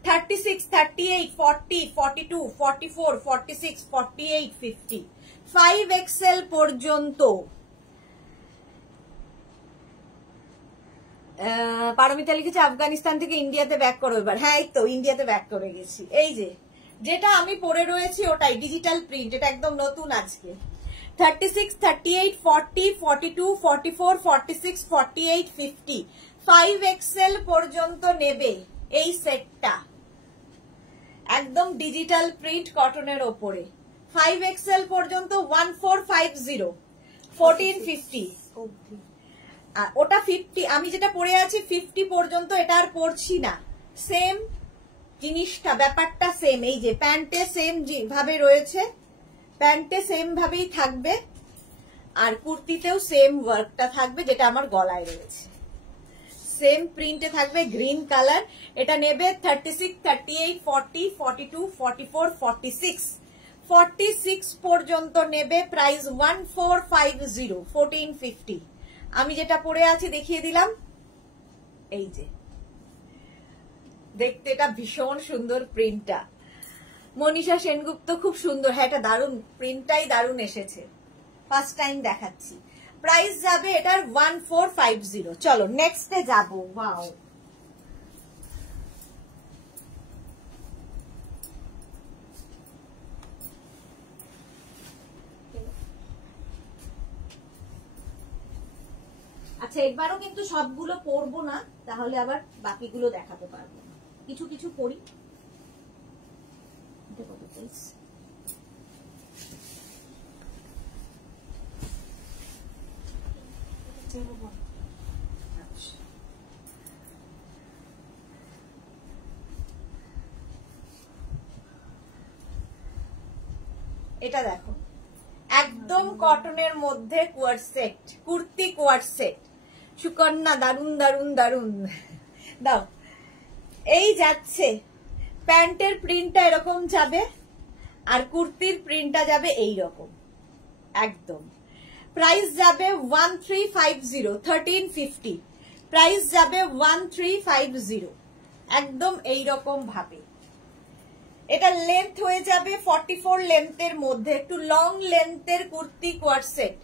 36, 38, 40, 42, 44, 46, 48, 50, 5XL পর্যন্ত। পারমিতা লিখেছে আফগানিস্তান থেকে ইন্ডিয়াতে ব্যাক করো এবার। হ্যাঁ এই তো ইন্ডিয়াতে ব্যাক করে গেছি। এই যে যেটা আমি পরে রয়েছি ওটাই ডিজিটাল প্রিন্ট, এটা একদম নতুন আজকে। 36, 38, 40, 42, 44, 46, 48, 50, 5XL পর্যন্ত নেবে এই সেটটা, একদম ডিজিটাল প্রিন্ট কটনের ওপরে। 5XL পর্যন্ত 1450, 1450, আর ওটা 50, আমি যেটা পরে আছি 50 পর্যন্ত, এটা আর পরছি না। সেম জিনিসটা, ব্যাপারটা সেম। এই যে প্যান্টে সেম ভাবে রয়েছে, প্যান্টে সেম ভাবেই থাকবে, আর কুর্তিতেও সেম ওয়ার্কটা থাকবে, যেটা আমার গলায় রয়েছে সেম প্রিন্টে থাকবে, গ্রিন কালার। এটা নেবে 36, 38, 40, 42, 44, 46, 46 পর্যন্ত নেবে। প্রাইস 1450, 1450। আমি যেটা পরে আছি দেখিয়ে দিলাম, এই যে দেখতে এটা ভীষণ সুন্দর প্রিন্টটা। মনীষা সেনগুপ্ত খুব সুন্দর, হ্যাঁ এটা দারুণ, প্রিন্টটাই দারুণ এসেছে, ফার্স্ট টাইম দেখাচ্ছি। প্রাইস যাবে এটার 1450। চলো নেক্সটে যাবো। ওয়াও আচ্ছা এবারও কিন্তু সবগুলো পরবো না, তাহলে আবার বাকিগুলো দেখাতে পারবো না, কিছু কিছু পরি। এটা দেখো একদম কটনের মধ্যে কোয়ারসেট, কুর্তি কোয়ারসেট। সুকন্যা দারুন দারুন দারুন, দাও। এই যাচ্ছে প্যান্টের প্রিন্টটা এরকম যাবে, আর কুর্তির প্রিন্টটা যাবে এই রকম একদম। প্রাইস যাবে 1350, 1350। প্রাইস যাবে 1350, একদম এইরকম ভাবে। এটা লেন্থ হয়ে যাবে 44 লেন্থের মধ্যে, একটু লং লেন্থের kurti coord set,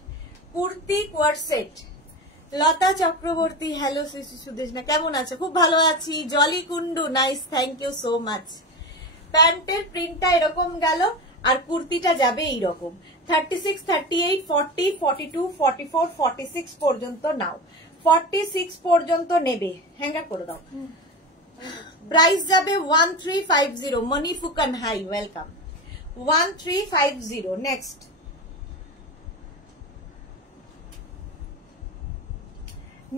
kurti coord set. Lata Chakraborty, hello Sudesh না, কেমন আছে? খুব ভালো আছি। Jolly Kundu, nice, thank you so much. প্যান্টের প্রিন্টটা এরকম গেল, আর কুর্তিটা যাবে এইরকম। 36, 38, 40, 42, 44, 46 পর্যন্ত নাও, 46 পর্যন্ত নেবে, হ্যাঙ্গার করে দাও। প্রাইস যাবে 1350। Moni Phukan, hi, welcome. 1350। Next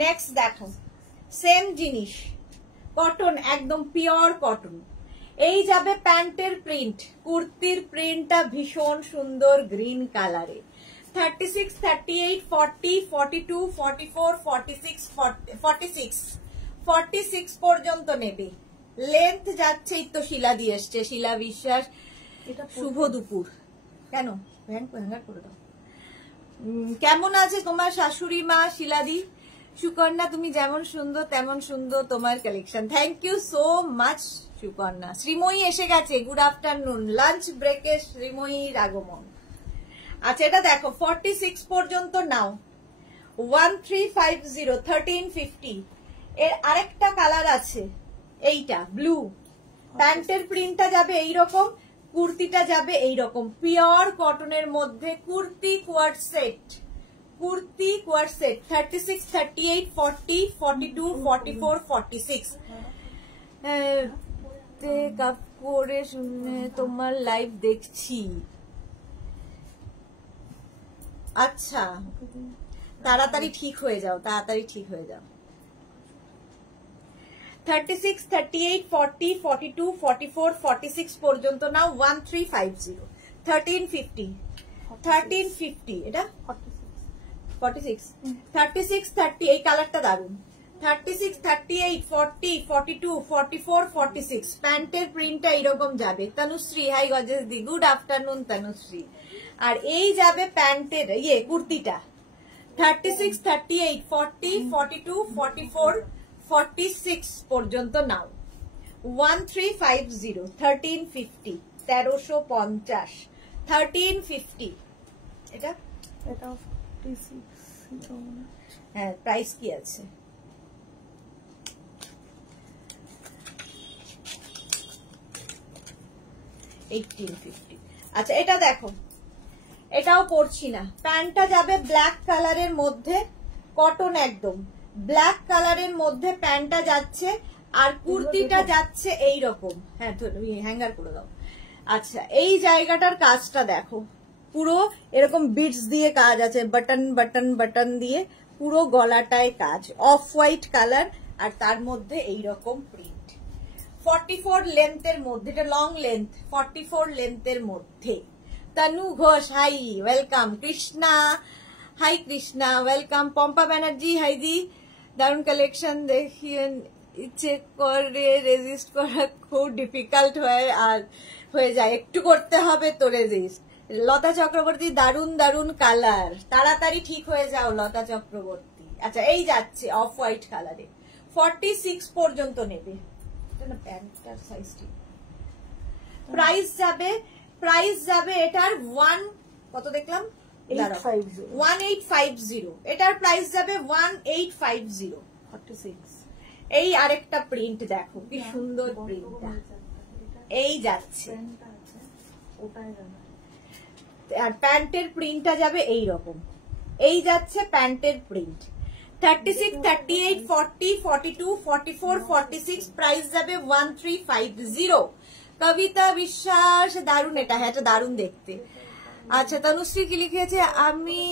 next দেখো সেম জিনিস, কটন, একদম পিওর কটন। এই যাবে প্যান্টের প্রিন্ট, কুর্তির প্রিন্টটা ভীষণ সুন্দর গ্রিন কালারে। 36, 38, 40, 42, 44, 46, 46, 46 পর্যন্ত নেবে। লেন্থ যাচ্ছেই তো, শিলা দিয়ে এসছে, শিলা বিশ্বাস। এটা শুভ দুপুর, কেন হ্যাঙ্গার করে দাও। কেমন আছে তোমার শাশুড়ি মা শিলাদি? সুকন্যা, তুমি যেমন সুন্দর তেমন সুন্দর তোমার collection. Thank you so much Sukanya. Srimoyee এসে গেছে, গুড আফটারনুন। লাঞ্চ ব্রেকে শ্রীময়ীর আগমন। আচ্ছা এটা দেখো 46 পর্যন্ত নাও, 1350 1350। এর আরেকটা কালার আছে এইটা ব্লু, প্যান্টের প্রিন্টটা যাবে এইরকম, কুর্তিটা যাবে এইরকম, পিওর কটনের মধ্যে kurti coord set, kurti coord set 36 38 40 42 44 46। কাপ করে শুনে তোমার লাইভ দেখছি। আচ্ছা তাড়াতাড়ি ঠিক হয়ে যাও, তাড়াতাড়ি ঠিক হয়ে যাও। 36 38 40 42 44 46 পর্যন্ত নাও, 1350 1350 1350। এটা 46 36 30, এই কালারটা দারুন। 36 38 40 42 44 46 প্যান্টের প্রিন্টটা এরকম যাবে। তনুশ্রী হাই গজেস দি, গুড আফটারনুন তনুশ্রী। আর এই যাবে প্যান্টের কুর্তিটা 36 38 40 42 44 46 পর্যন্ত নাও, 1350 1350 1350 1350। এটা এটা 46। হ্যাঁ প্রাইস কি আছে? আচ্ছা এটা দেখো, এটাও পরছি না, প্যান্টটা যাবে ব্ল্যাক কালারের মধ্যে, কটন একদম ব্ল্যাক কালারের মধ্যে প্যান্টটা যাচ্ছে, আর কুর্তিটা যাচ্ছে এইরকম। হ্যাঁ হ্যাঙ্গার করে দাও। আচ্ছা এই জায়গাটার কাজটা দেখো, পুরো এরকম বিটস দিয়ে কাজ আছে, বাটন বাটন বাটন দিয়ে পুরো গলাটায় কাজ, অফ হোয়াইট কালার, আর তার মধ্যে এইরকম প্রিন্ট। 44 লেন্থের মধ্যে, এটা লং লেন্থ, 44 লেন্থের মধ্যে। Tanu Ghosh hi welcome, Krishna hi Krishna welcome, Pampa Banerjee hi দি, দারুণ কালেকশন দেখিয়ে ইচ্ছে করে রেজিস্ট করা খুব ডিফিকাল্ট হয়, আর হয়ে যায় একটু করতে হবে তো রেজিস্ট। লতা চক্রবর্তী দারুণ দারুণ কালার, তাড়াতাড়ি ঠিক হয়ে যাও লতা চক্রবর্তী। আচ্ছা এই যাচ্ছে অফ হোয়াইট কালারে, 46 পর্যন্ত নেবে। প্যান্টটার সাইজটি প্রাইস যাবে এটার কত দেখলাম 1850, এটার প্রাইস যাবে 1850 46। এই আরেকটা প্রিন্ট দেখো কি সুন্দর প্রিন্টটা, এই যাচ্ছে, আর প্যান্টের প্রিন্টটা যাবে এইরকম, এই যাচ্ছে প্যান্টের প্রিন্ট। 36 38 40 42 44 46 প্রাইস যাবে 1350। কবিতা বিশ্বাস দারুন, এটা হ্যাঁ এটা দারুন দেখতে। আচ্ছা তনুশ্রী কি লিখেছে, আমি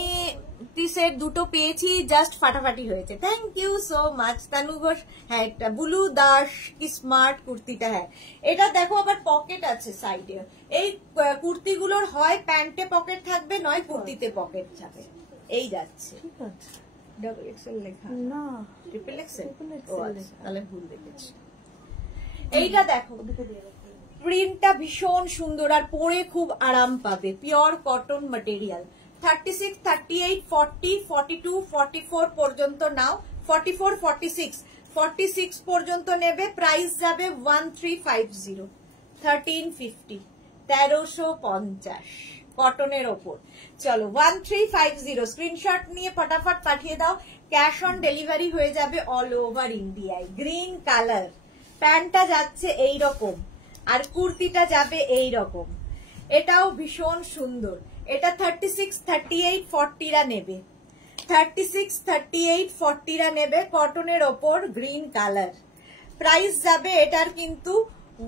সেট দুটো পেয়েছি, জাস্ট ফাটাফাটি হয়েছে, থ্যাংক ইউ সো মাচ তনু ঘোষ। হ্যাঁ এটা বুলু দাস কি স্মার্ট কুর্তিটা, হ্যাঁ এটা দেখো আবার পকেট আছে সাইডে। এই কুর্তিগুলোর হয় প্যান্টে পকেট থাকবে, নয় কুর্তিতে পকেট থাকবে। এই যাচ্ছে ঠিক আছে, ডাবল এক্সেল লেখা না ট্রিপল এক্সেল, তাহলে ভুল দেখেছি। এইটা দেখো প্রিন্টটা ভীষণ সুন্দর, আর পরে খুব আরাম পাবে, পিওর কটন ম্যাটেরিয়াল। 36 38 40 42 44 পর্যন্ত নাও, 44 46 46 পর্যন্ত নেবে, প্রাইস যাবে 1350 1350 1350 কটনের ওপর। চলো 1350 স্ক্রিনশট নিয়ে ফটাফট পাঠিয়ে দাও, ক্যাশ অন ডেলিভারি হয়ে যাবে অল ওভার ইন্ডিয়ায়। গ্রিন কালার, প্যান্টটা যাচ্ছে এইরকম, আর কুর্তিটা যাবে এইরকম, এটাও ভীষণ সুন্দর। এটা 36 38 40রা নেবে, 36 38 40রা নেবে, কটনের ওপর গ্রিন কালার। প্রাইস যাবে এটার কিন্তু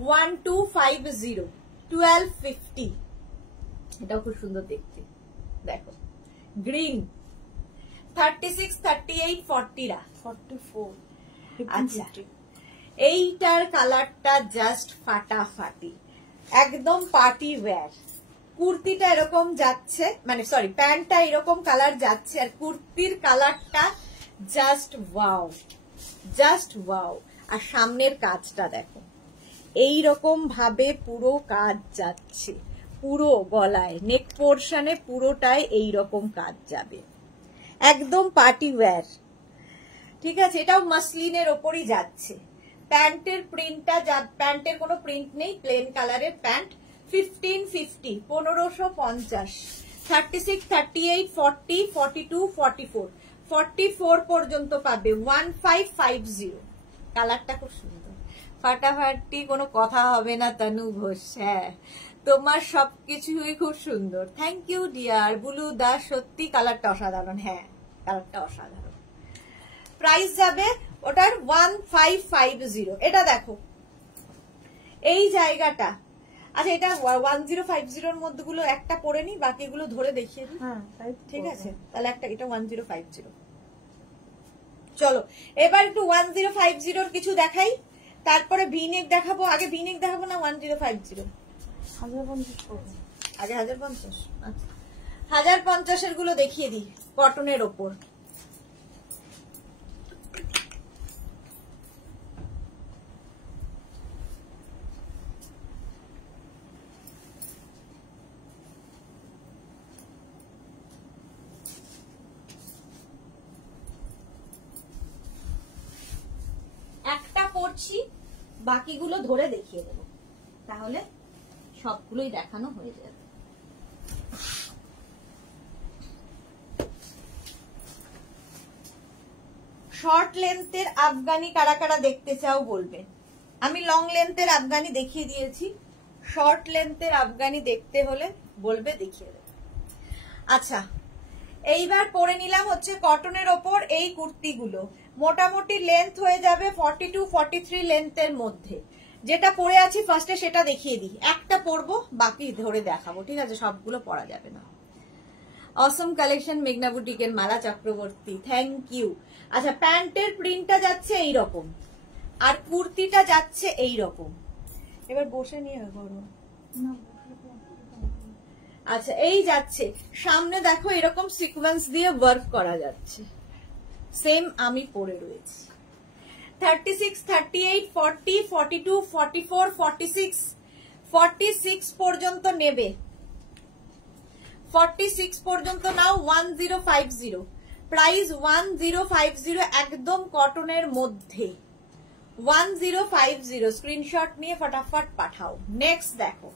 1250 1250। এটাও খুব সুন্দর দেখতে, দেখো গ্রিন 36 38 40রা 44। আচ্ছা এইটার কালারটা জাস্ট ফাটাফাটি, একদম পার্টি ওয়্যার। কুর্তিটা এরকম যাচ্ছে, মানে সরি প্যান্টটা এরকম কালার যাচ্ছে, আর কুর্তির কালারটা জাস্ট ওয়াও, জাস্ট ওয়াও। আর সামনের কাজটা দেখো, এইরকম ভাবে পুরো কাজ যাচ্ছে, পুরো গলায় নেক পোর্শনে পুরোটাই এইরকম কাজ যাবে, একদম পার্টি ওয়্যার। ঠিক আছে, এটাও মাসলিনের ওপরই যাচ্ছে। প্যান্টের প্রিন্টটা, প্যান্টের কোনো প্রিন্ট নেই, প্লেন কালারের প্যান্ট। 1550 1550 36, 38, 40, 42, 44, 44 পর্যন্ত পাবে 1550। কালারটা খুব সুন্দর, ফাটাফাটি কোনো কথা হবে না তনু ঘোষ। হ্যাঁ, তোমার সবকিছুই খুব সুন্দর, thank you dear. Bulu Das, সত্যি কালারটা অসাধারণ। হ্যাঁ, কালারটা অসাধারণ। প্রাইস যাবে ওটার 1550। এটা দেখো এই জায়গাটা, আচ্ছা এটা 1050 এর মধ্যে গুলো একটা পরে নি, বাকিগুলো ধরে দেখিয়ে দিই। হ্যাঁ, ঠিক আছে, তাহলে একটা এটা 1050। চলো এবার একটু 1050 এর কিছু দেখাই, তারপরে ভিনেক দেখাবো। আগে ভিনেক দেখাবো না 1050? 1050 পড়বে। আগে 1050। আচ্ছা 1050 এর গুলো দেখিয়ে দিই, কটনের ওপর। একটা পড়ছি, বাকিগুলো ধরে দেখিয়ে দেবো, তাহলে সবগুলোই দেখানো হয়ে যাবে। শর্ট লেন্থের আফগানি কারা কারা দেখতে চাও বলবে। আমি লং লেন্থের আফগানি দেখিয়ে দিয়েছি, শর্ট লেন্থের আফগানি দেখতে হলে বলবে, দেখিয়ে দেবে। আচ্ছা এইবার পরে নিলাম হচ্ছে কটনের ওপর এই কুর্তিগুলো। মোটামুটি লেন্থ হয়ে যাবে 42, 43 লেন্থের মধ্যে। যেটা পরে আছি ফার্স্টে সেটা দেখিয়ে দিই, একটা পরবো বাকি ধরে দেখাবো, ঠিক আছে? সবগুলো পরা যাবে না। অসম কালেকশন মেঘনা বুটিকের মালা চক্রবর্তী, থ্যাংক ইউ। আচ্ছা প্যান্টের প্রিন্টটা যাচ্ছে এইরকম, আর কুর্তিটা যাচ্ছে এইরকম। এবার বসে নিয়ে করো। আচ্ছা এই যাচ্ছে, সামনে দেখো এরকম সিকোয়েন্স দিয়ে ওয়ার্ক করা যাচ্ছে, সেম আমি পরে রয়েছি। 36, 38, 40, 42, 44, 46, 46 পর্যন্ত নেবে, 46 পর্যন্ত নাও। 1050 প্রাইস, 1050 একদম কটনের মধ্যে, 1050 স্ক্রিনশট নিয়ে ফটাফট পাঠাও। নেক্সট দেখো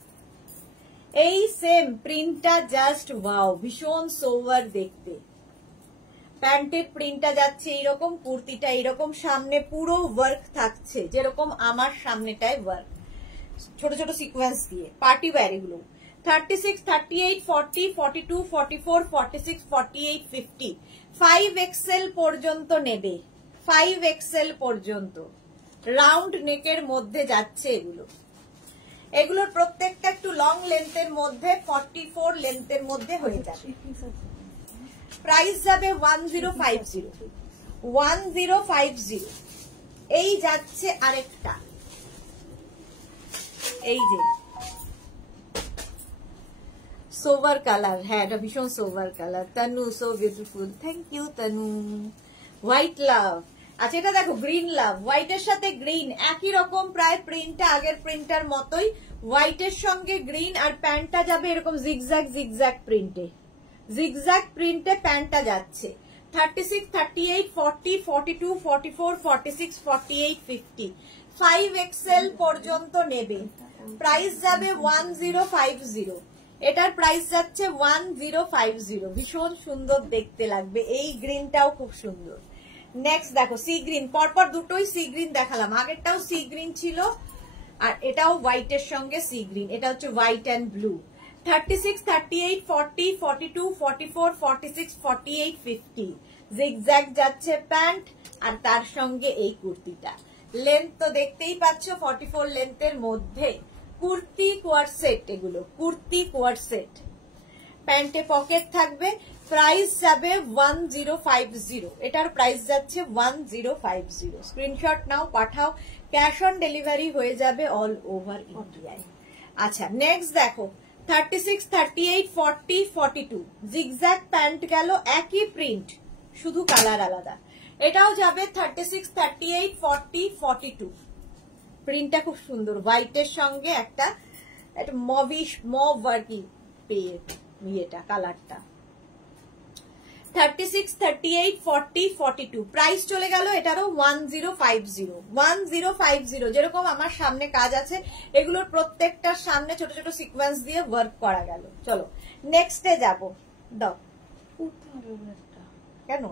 এই সেম প্রিন্টটা, জাস্ট ওয়াও, ভীষণ সোভার দেখতে। প্যান্টের প্রিন্টটা যাচ্ছে এইরকম, কুর্তিটা এইরকম, সামনে পুরো ওয়ার্ক থাকছে, যেরকম আমার সামনেটায় ওয়ার্ক, ছোট ছোট সিকোয়েন্স দিয়ে, পার্টি ওয়্যার এগুলো। 36, 38, 40, 42, 44, 46, 48, 50, 5XL পর্যন্ত নেবে, 5XL পর্যন্ত রাউন্ড নেকের মধ্যে যাচ্ছে এগুলো। এগুলোর প্রত্যেকটা একটু লং লেন্থের মধ্যে, 44 লেন্থের মধ্যে হয়ে যাবে। প্রাইস যাবে 1050, 1050। এই যাচ্ছে আরেকটা, এই যে সোভার কালার। হ্যাঁ এটা ভীষণ sober colour. Tanu so beautiful, thank you Tanu. White love, আচ্ছা এটা দেখো গ্রিন লাভ, হোয়াইটের সাথে গ্রিন একই রকম প্রায় প্রিন্টটা, আগের প্রিন্টার মতোই, হোয়াইটের সঙ্গে গ্রিন। আর প্যান্টটা যাবে এরকম জিগজ্যাগ জিগজ্যাগ প্রিন্টে, জিগজ্যাগ প্রিন্টে প্যান্টটা যাচ্ছে। 36, 38, 40, 42, 44, 46, 48, 50, 5XL পর্যন্ত নেবে। প্রাইস যাবে 1050। এটার প্রাইস যাচ্ছে 1050, ভীষণ সুন্দর দেখতে লাগবে। এই গ্রিনটাও খুব সুন্দর। নেক্সট দেখো সি গ্রিন, পরপর দুটোই সি গ্রিন দেখালাম, আগেরটাও সি গ্রিন ছিল আর এটাও হোয়াইটের সঙ্গে সি গ্রিন, এটা হচ্ছে হোয়াইট অ্যান্ড ব্লু। 36, 38, 40, 42, 44, 46, 48, 50, জিগজ্যাগ যাচ্ছে প্যান্ট, আর তার সঙ্গে এই কুর্তিটা। লেন্থ তো দেখতেই পাচ্ছ 44 লেন্থের মধ্যে। কুর্তি কোয়ার সেট, এগুলো কুর্তি কোয়ার সেট, প্যান্টে পকেট থাকবে। প্রাইস যাবে 1050, এটার প্রাইস যাচ্ছে 1050। Screenshot now, Pathao, cash on delivery হয়ে যাবে অল ওভার ইন্ডিয়ায়। আচ্ছা নেক্সট দেখো 36, 38, 40, 42, জিগজ্যাগ প্যান্ট গেল, একই প্রিন্ট শুধু কালার আলাদা। এটাও যাবে 36, 38, 40, 42, প্রিন্টটা খুব সুন্দর, হোয়াইটের সঙ্গে একটা মভিশ মভ আর কি পেয়ে ইয়েটা কালারটা। 36, 38, 40, 42 প্রাইস চলে গেল এটারও 1050 1050 যেরকম আমার সামনে কাজ আছে এগুলোর প্রত্যেকটার সামনে ছোট ছোট সিকোয়েন্স দিয়ে ওয়ার্ক করা গেল। চলো নেক্সটে যাব। দাও কেন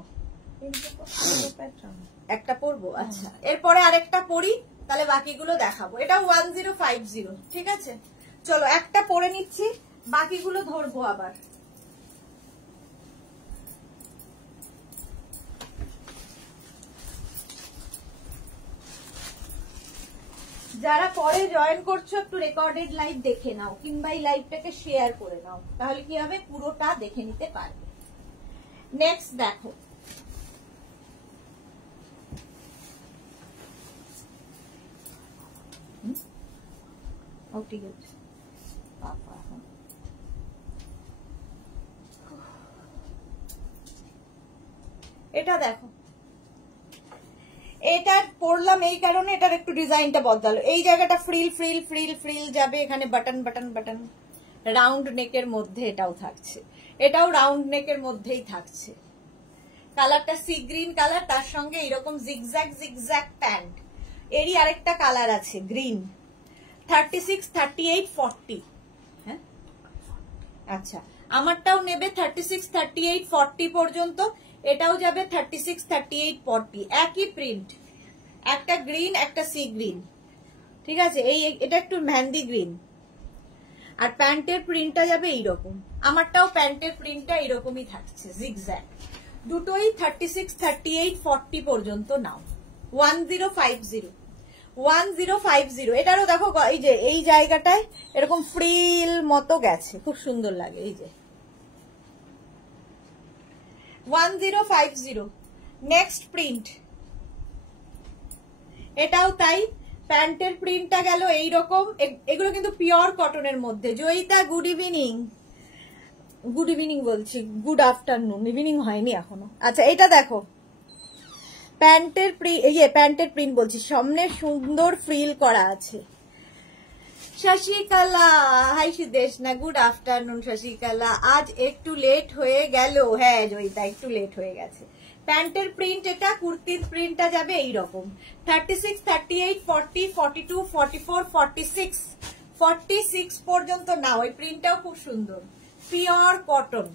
একটা পরবো? আচ্ছা এরপরে আরেকটা পরি, তাহলে বাকিগুলো দেখাবো। এটা 1050, ঠিক আছে। চলো একটা পরে নিচ্ছি, বাকিগুলো ধরবো আবার। যারা পরে জয়েন করছো একটু রেকর্ডেড লাইভ দেখে নাও, কিংবা এই লাইভটাকে শেয়ার করে নাও, তাহলে কি হবে পুরোটা দেখে নিতে পারবে। নেক্সট দেখো, ঠিক আছে। এটা দেখো, এটা পরলাম এই কারণে এটার একটু ডিজাইনটা বদলালো। এই জায়গাটা ফ্রিল ফ্রিল ফ্রিল ফ্রিল যাবে, এখানে বাটন বাটন বাটন, রাউন্ড নেকের মধ্যে এটাও থাকছে, এটাও রাউন্ড নেকের মধ্যেই থাকছে। কালারটা সি গ্রিন কালার, তার সঙ্গে এরকম জিগজ্যাগ জিগজ্যাগ প্যান্ট। এরই আরেকটা কালার আছে গ্রিন। 36, 38, 40। হ্যাঁ আচ্ছা, আমারটাও নেবে 36, 38, 40 পর্যন্ত, এটাও যাবে 36, 38, 40। একই প্রিন্ট, একটা গ্রিন একটা সি গ্রিন, ঠিক আছে। এটা একটু মেহেন্দি গ্রিন। আর প্যান্টের প্রিন্টটা যাবে এইরকম, আমারটাও প্যান্টের প্রিন্টটা এরকমই থাকছে জিগজ্যাগ। দুটোই 36, 38, 40 পর্যন্ত নাও। 1050 1050। এটারও দেখো এই যে এই জায়গাটায় এরকম ফ্রিল মতো গেছে, খুব সুন্দর লাগে। এই যে 1050। নেক্সট প্রিন্ট, এটাও তাই, প্যান্টের প্রিন্টটা গেল এইরকম। এগুলো কিন্তু পিওর কটনের মধ্যে। Joyita good evening, good evening বলছি, গুড আফটারনুন, ইভিনিং হয়নি এখনো। আচ্ছা এটা দেখো, প্যান্টের প্যান্টের প্রিন্ট বলছি, সামনে সুন্দর ফ্রিল করা আছে। শশিকলা, হাই সিদ্ধেশ না, গুড আফটারনুন শশিকলা। আজ একটু লেট হয়ে গেল। হ্যাঁ জয়িতা, একটু লেট হয়ে গেছে। প্যান্টের প্রিন্ট এটা, কুর্তির প্রিন্টটা যাবে এইরকম। 36, 38, 40, 42, 44, 46 46 পর্যন্ত নাও। ওই প্রিন্টটাও খুব সুন্দর, পিওর কটন।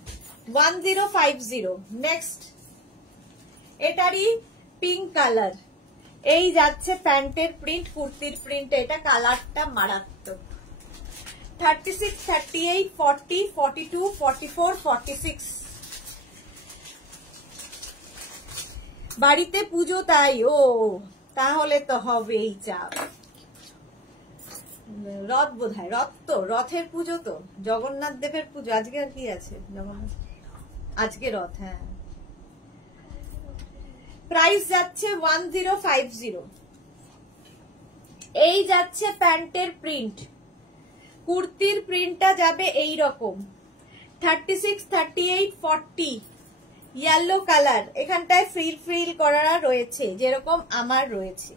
1050। নেক্সট, এটারই পিঙ্ক কালার। এই যাচ্ছে প্যান্টের প্রিন্ট, কুর্তির প্রিন্ট, এটা কালারটা মারাত্মক। 36, 38, 40, 42, 44, 46। বাড়িতে পুজো তাই? ও তাহলে তো হবেই চাপ। রথ বোধহয়, রথ তো, রথের পুজো তো, জগন্নাথ দেবের পুজো। আজকে আর কি আছে? জগন্নাথ, আজকে রথ। হ্যাঁ, প্রাইস যাচ্ছে 1050। এই যাচ্ছে প্যান্টের প্রিন্ট, কুর্তির প্রিন্টটা যাবে এইরকম। 36, 38, 40 ইয়েলো কালার, এখানটায় ফ্রিল ফ্রিল করা রয়েছে যেরকম আমার রয়েছে।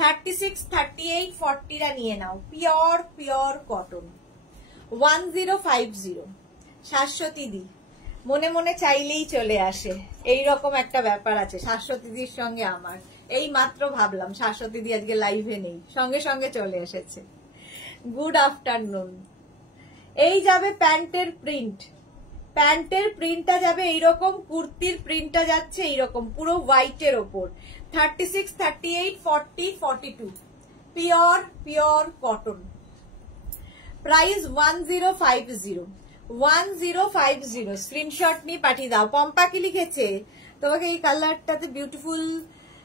36, 38, 40টা নিয়ে নাও, পিওর পিওর কটন। 1050। শাশ্বতী দি মনে মনে চাইলেই চলে আসে, এইরকম একটা ব্যাপার আছে শাশ্বতী দির সঙ্গে আমার। এই মাত্র ভাবলাম শাশ্বতী দি আজকে লাইভে নেই, সঙ্গে সঙ্গে চলে এসেছে। Good afternoon. এই যাবে প্যান্টের প্রিন্ট, প্যান্টের প্রিন্টটা যাবে এইরকম, কুর্তির প্রিন্টটা যাচ্ছে এইরকম পুরো হোয়াইটের ওপর। 36, 38, 40, 42 pure pure cotton. Price 1050। 1050। Screenshot নিয়ে পাঠিয়ে দাও। পম্পা কি লিখেছে? তোমাকে এই কালারটাতে বিউটিফুল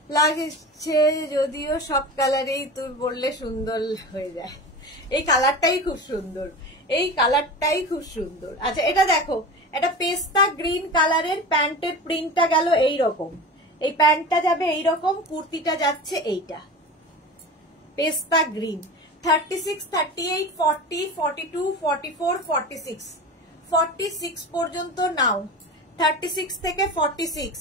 লাগছে, যদিও সব কালারেই তুমি বললে সুন্দর হয়ে যায়। এই কালারটাই খুব সুন্দর, এই কালারটাই খুব সুন্দর। আচ্ছা এটা দেখো, এটা পেস্তা গ্রিন কালারের, প্যান্টের প্রিন্টটা গেল এইরকম, এই প্যান্টটা যাবে এইরকম, কুর্তিটা যাচ্ছে এইটা পেস্তা গ্রিন। 36, 38, 40, 42, 44, 46 46 পর্যন্ত নাও। 36 থেকে 46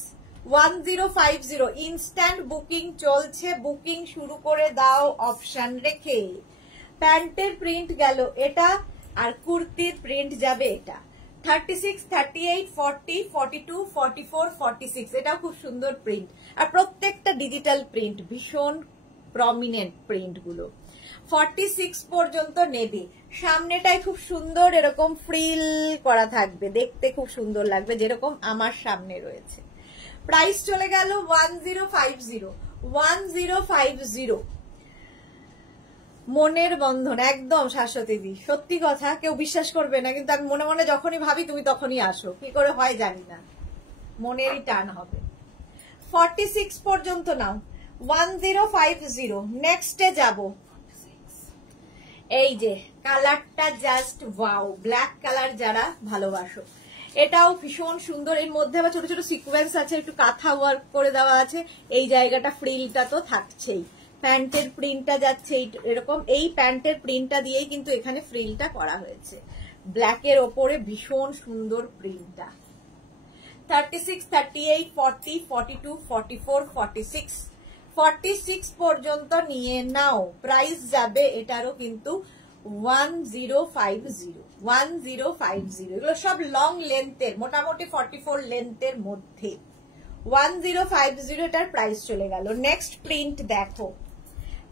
1050। ইনস্ট্যান্ট বুকিং চলছে, বুকিং শুরু করে দাও অপশন রেখে। প্যান্টের প্রিন্ট গেল এটা, আর কুর্তির প্রিন্ট যাবে এটা। 36, 38, 40, 42, 44, 46 এটাও খুব সুন্দর প্রিন্ট। আর প্রত্যেকটা ডিজিটাল প্রিন্ট, ভীষণ প্রমিনেন্ট প্রিন্ট গুলো। 46 পর্যন্ত নেবে। সামনেটাই খুব সুন্দর এরকম ফ্রিল করা থাকবে, দেখতে খুব সুন্দর লাগবে, যেরকম আমার সামনে রয়েছে। প্রাইস চলে গেল 1050। 1050 মনের বন্ধন, একদম শাশ্বতী দি, সত্যি কথা, কেউ বিশ্বাস করবে না, কিন্তু আমি মনে মনে যখনই ভাবি তুমি তখনই আসো, কি করে হয় জানি না, মনেরই টান হবে। 46 পর্যন্ত নাও। 1050। নেক্সটে যাব। এই যে কালারটা জাস্ট ওয়াও, ব্ল্যাক কালার যারা ভালোবাসো, এটাও ভীষণ সুন্দর। এর মধ্যে আবার ছোট ছোট সিকোয়েন্স আছে, একটু কাঁথা ওয়ার্ক করে দেওয়া আছে। এই জায়গাটা ফ্রিলটা তো থাকছেই, প্যান্টের প্রিন্টটা যাচ্ছে এরকম, এই প্যান্টের প্রিন্টটা দিয়েই কিন্তু এখানে ফ্রিলটা করা হয়েছে, ব্ল্যাকের ওপরে ভীষণ সুন্দর প্রিন্টটা। 36, 38, 40, 42, 44, 46 46 পর্যন্ত নিয়ে নাও। প্রাইস যাবে এটারও কিন্তু 1050। 1050 এগুলো সব লং লেন্থের, মোটামুটি 44 লেন্থের মধ্যে। 1050 এটার প্রাইস চলে গেল। নেক্সট প্রিন্ট দেখো,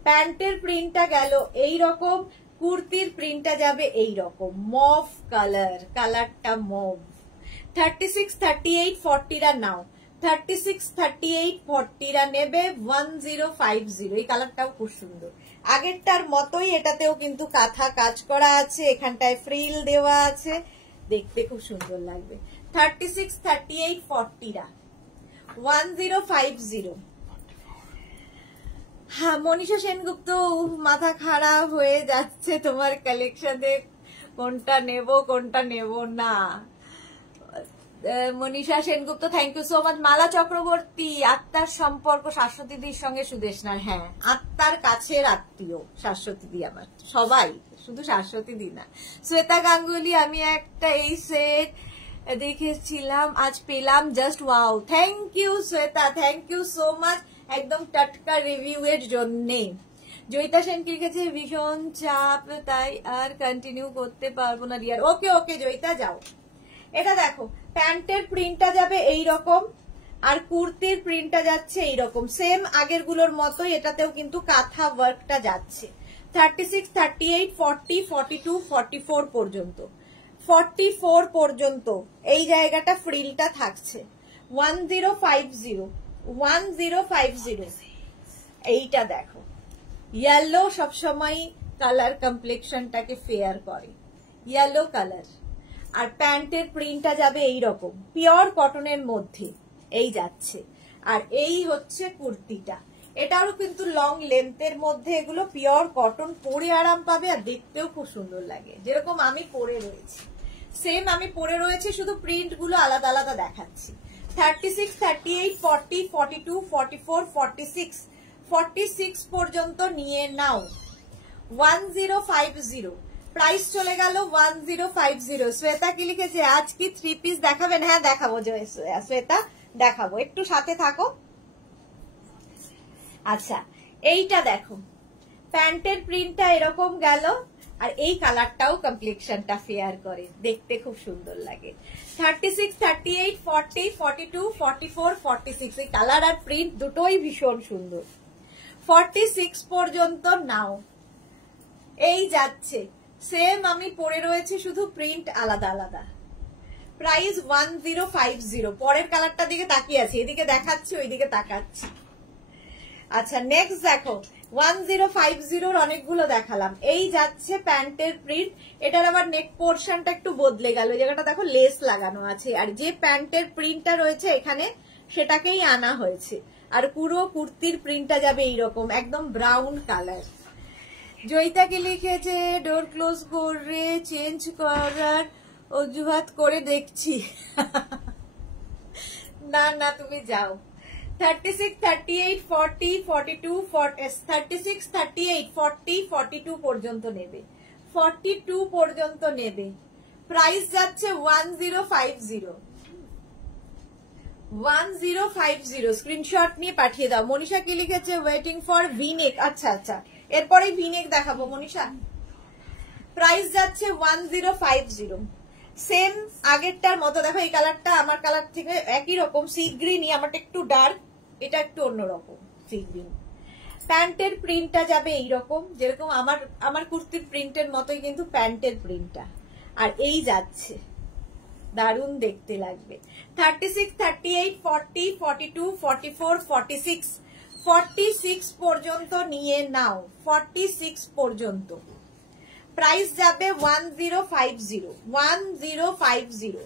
প্যান্টের প্রিন্টটা গেল এই রকম, কুর্তির প্রিন্টটা যাবে এই রকম, মভ কালার, কালারটা মভ। 36, 38, 40 নাও। 36, 38, 40 নেবে 1050। এই কালারটাও খুব সুন্দর, আগেরটার মতোই এটাতেও কিন্তু কাঁথা কাজ করা আছে, এখানটায় ফ্রিল দেওয়া আছে, দেখতে খুব সুন্দর লাগবে। 36, 38, 40 1050। হ্যাঁ মনীষা সেনগুপ্ত, মাথা খারাপ হয়ে যাচ্ছে তোমার কালেকশনে, কোনটা নেব কোনটা নেব না। Manisha Sengupta, thank you so much. Mala Chakraborty, আত্মার সম্পর্ক শাশ্বতীদির সঙ্গে সুদেশনার, হ্যাঁ আত্মার কাছের আত্মীয় শাশ্বতীদি আমার, সবাই, শুধু শাশ্বতীদি না। শ্বেতা গাঙ্গুলি, আমি একটা এই সেট দেখেছিলাম, আজ পেলাম, just wow. Thank you Shweta, thank you so much, একদম টাটকা রিভিউ এর জন্যে। জয়িতা সেন কি লিখেছে, ভীষণ চাপ তাই আর কন্টিনিউ করতে পারবো না ডিয়ার। ওকে ওকে জয়িতা, যাও। এটা দেখো, প্যান্টের প্রিন্টটা যাবে এই রকম, আর কুর্তির প্রিন্টটা যাচ্ছে এই রকম, সেম আগের গুলোর মতোই, এটাতেও কিন্তু কাঁথা ওয়ার্কটা যাচ্ছে। 36, 38, 40, 42, 44 পর্যন্ত। 44 পর্যন্ত এই জায়গাটা ফ্রিলটা থাকছে। 1050। 1050। এইটা দেখো, ইয়েলো সবসময় কালার কমপ্লেক্সনটাকে ফেয়ার করে, ইয়েলো কালার, আর প্যান্টের প্রিন্টটা যাবে এই রকম, পিওর কটনের মধ্যে এই যাচ্ছে। আর এই হচ্ছে কুর্তিটা, এটারও কিন্তু লং লেন্থের মধ্যে, এগুলো পিওর কটন, পরে আরাম পাবে আর দেখতেও খুব সুন্দর লাগে, যেরকম আমি পরে রয়েছি সেম আমি পরে রয়েছি, শুধু প্রিন্ট গুলো আলাদা আলাদা দেখাচ্ছি। 36, 38, 40, 42, 44, 46 46 পর্যন্ত নিয়ে নাও। 1050। প্রাইস চলে গেল 1050। শ্বেতা কি লিখেছে, আজ কি 3 পিস দেখাবেন? হ্যাঁ দেখাবো শ্বেতা, দেখাবো, একটু সাথে থাকো। আচ্ছা এইটা দেখো, প্যান্টের প্রিন্টটা এরকম গেল, আর এই কালারটাও কমপ্লেক্সনটা ফেয়ার করে, দেখতে খুব সুন্দর লাগে। 36, 38, 40, 42, 44, 46 এই কালার আর প্রিন্ট দুটোই ভীষণ সুন্দর। 46 পর্যন্ত নাও। এই যাচ্ছে, সেম আমি পরে রয়েছি, শুধু প্রিন্ট আলাদা আলাদা। প্রাইস 1050। পরের কালারটা দিকে তাকিয়ে আছি, এদিকে দেখাচ্ছি ওইদিকে তাকাচ্ছি। আচ্ছা নেক্সট দেখো, 1050 অনেকগুলো দেখালাম। এই যাচ্ছে প্যান্টের প্রিন্ট, এটার আবার নেক পোর্শনটা একটু বদলে গেল, এই জায়গাটা দেখো লেস লাগানো আছে, আর যে প্যান্টের প্রিন্টটা রয়েছে এখানে সেটাকেই আনা হয়েছে, আর পুরো কুর্তির প্রিন্টটা যাবে এইরকম, একদম ব্রাউন কালার। জয়িতাকে লিখেছে, ডোর ক্লোজ করে চেঞ্জ করার অজুহাত করে দেখছি। না না তুমি যাও। 36, 38, 40, 42, 36, 38, 40, 42 পর্যন্ত নেবে, 42 পর্যন্ত নেবে। প্রাইস যাচ্ছে 1050। 1050 স্ক্রিনশট নিয়ে পাঠিয়ে দাও। মনীষা কি লিখেছে, ওয়েটিং ফর ভিনেক। আচ্ছা আচ্ছা, এরপরে ভিনেক দেখাবো মনীষা। প্রাইস যাচ্ছে 1050। সেম আগেরটার মতো। দেখো এই কালারটা আমার কালার থেকে একই রকম, সি গ্রিনই, আমারটা একটু ডার্ক, এটা একটু অন্যরকম সি গ্রিন। প্যান্টের প্রিন্টটা যাবে এইরকম, যেরকম আমার কুর্তির প্রিন্টের মতোই কিন্তু প্যান্টের প্রিন্টটা। আর এই যাচ্ছে, দারুণ দেখতে লাগবে। 36, 38, 40, 42, 44, 46, 46 পর্যন্ত নিয়ে নাও, 46 পর্যন্ত। প্রাইস যাবে 1050, 1050,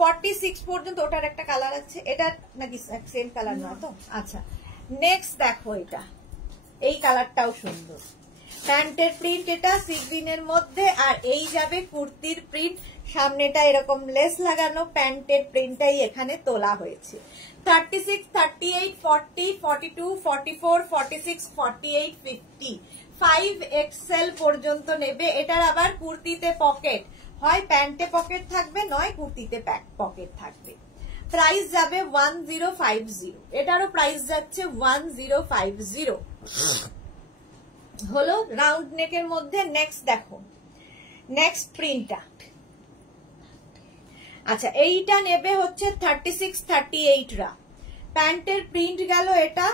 46 পর্যন্ত। ওটার একটা কালার আছে, এটা নাকি সেম কালার না তো? আচ্ছা, নেক্সট দেখো, এটা এই কালারটাও সুন্দর। প্যান্টের প্রিন্ট এটা সি গ্রিনের মধ্যে, আর এই যাবে কুর্তির প্রিন্ট। সামনেটা এরকম লেস লাগানো, প্যান্টের প্রিন্টটাই এখানে তোলা হয়েছে। 36, 38, 40, 42, 44, 46, 48, 50, 5XL পর্যন্ত নেবে। এটার আবার কুর্তিতে পকেট, হয় প্যান্টে পকেট থাকবে, নয় কুর্তিতে পকেট থাকবে। প্রাইস যাবে 1050, এটারও প্রাইস যাচ্ছে 1050। হলো রাউন্ড নেকের মধ্যে। নেক্সট দেখো, নেক্সট প্রিন্টটা। আচ্ছা, এইটা নেবে হচ্ছে 36, 38 রা। প্যান্টের প্রিন্ট গেল এটা,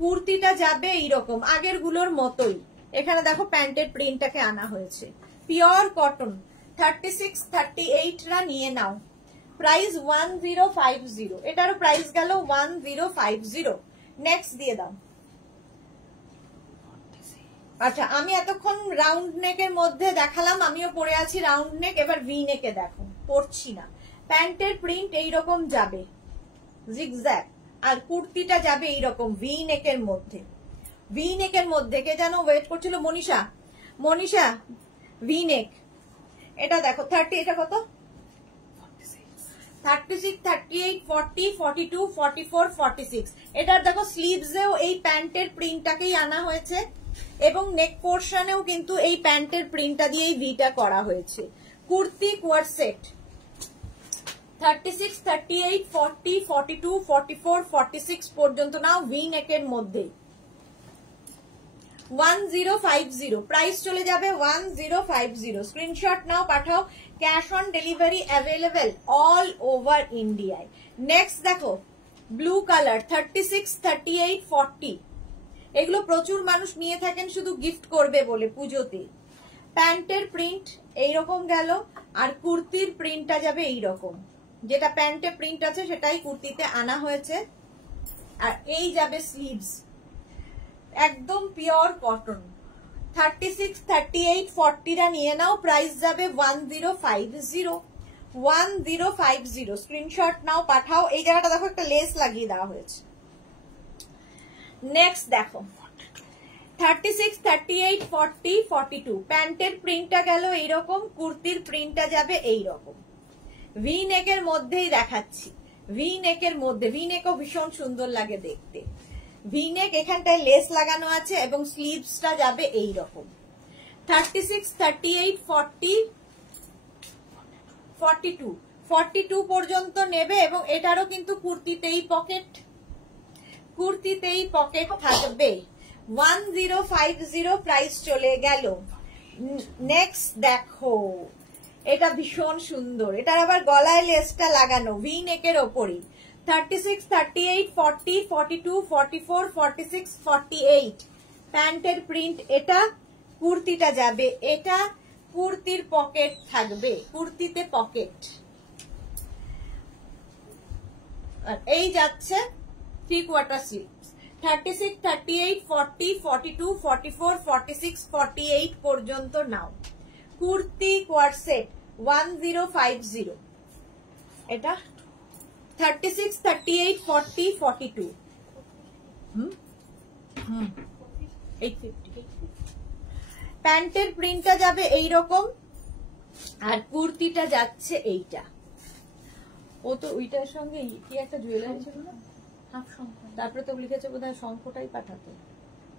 কুর্তিটা যাবে এইরকম আগের গুলোর মতোই। এখানে দেখো প্যান্টের প্রিন্টটাকে আনা হয়েছে, পিওর কটন। 36, 38 রা নিয়ে নাও। প্রাইস 1050, এটারও প্রাইস গেল 1050। নেক্সট দিয়ে দাও। আচ্ছা, আমি এতক্ষণ রাউন্ড নেকের মধ্যে দেখালাম, আমিও পরে আছি রাউন্ড নেক, এবার ভি নেকে দেখো, পরছি না। প্যান্টের প্রিন্ট এইরকম যাবে জিগজ্যাগ, আর কুর্তিটা যাবে এইরকম ভি নেকের মধ্যে। ভি নেকের মধ্যে কে যেন ওয়েট করছিল, মনীষা, মনীষা ভি নেক। এটা দেখো 30, এটা কত? 36, 38, 40, 42, 44, 46। এটার দেখো স্লিভসেও এই প্যান্টের প্রিন্টটাকেই আনা হয়েছে, এবং নেক পোর্শনেও কিন্তু এই প্যান্টের প্রিন্টটা দিয়েই ভিটা করা হয়েছে। কুর্তি কোয়ার সেট 36, 38, 40, 42, 44, 46 পর্যন্ত নাও, ভি নেকের মধ্যে। 1050, প্রাইস চলে যাবে 1050। Screenshot now, Pathao. Cash on delivery available all over ইন্ডিয়ায়। নেক্সট দেখো ব্লু কালার 36, 38, 40। এগুলো প্রচুর মানুষ নিয়ে থাকেন শুধু গিফট করবে বলে পুজোতে। প্যান্টের প্রিন্ট এইরকম গেল, আর কুর্তির প্রিন্টটা যাবে এইরকম, যেটা প্যান্টে প্রিন্ট আছে সেটাই কুর্তিতে আনা হয়েছে। আর এই যাবে স্লিভস, একদম পিওর কটন। 36, 38, 40 রা নিয়ে নাও। প্রাইস যাবে 1050, 1050। স্ক্রিনশট নাও, পাঠাও। এই জায়গাটা দেখো একটা লেস লাগিয়ে দেওয়া হয়েছে। নেক্সট দেখো 36, 38, 40, 42। প্যান্টের প্রিন্টটা গেল এইরকম, কুর্তির প্রিন্টটা যাবে এইরকম। ভি নেকের মধ্যেই দেখাচ্ছি, ভি নেকের মধ্যে। ভি নেকও ভীষণ সুন্দর লাগে দেখতে। ভি নেক, এখানটায় লেস লাগানো আছে, এবং স্লিভসটা যাবে এইরকম। 36, 38, 40, 42, 42 পর্যন্ত নেবে, এবং এটারও কিন্তু কুর্তিতেই পকেট, কুর্তিতেই পকেট থাকবে। 1050 প্রাইস চলে গেল। নেক্সট দেখো, এটা ভীষণ সুন্দর, এটার আবার গলায় লেসটা লাগানো, ভি নেকের ওপরই। 36, 38, 40, 42, 44, 46, 48। প্যান্টের প্রিন্ট এটা, কুর্তিটা যাবে এটা, কুর্তির পকেট থাকবে, কুর্তিতে পকেট। আর এই যাচ্ছে 3/4 স্লিভস। 36, 38, 40, 42, 44, 46, 48 পর্যন্ত নাও। কুর্তি কোয়ার সেট 1050। এটা 36, 38, 40, 42। 850। প্যান্টের প্রিন্টটা যাবে এইরকম, আর কুর্তিটা যাচ্ছে এইটা। ও তো ওইটার সঙ্গে কি একটা জুয়েলারি ছিল না, হাফ শঙ্খ। তারপরে তো লিখেছে বোধহয় শঙ্খটাই পাঠাতে।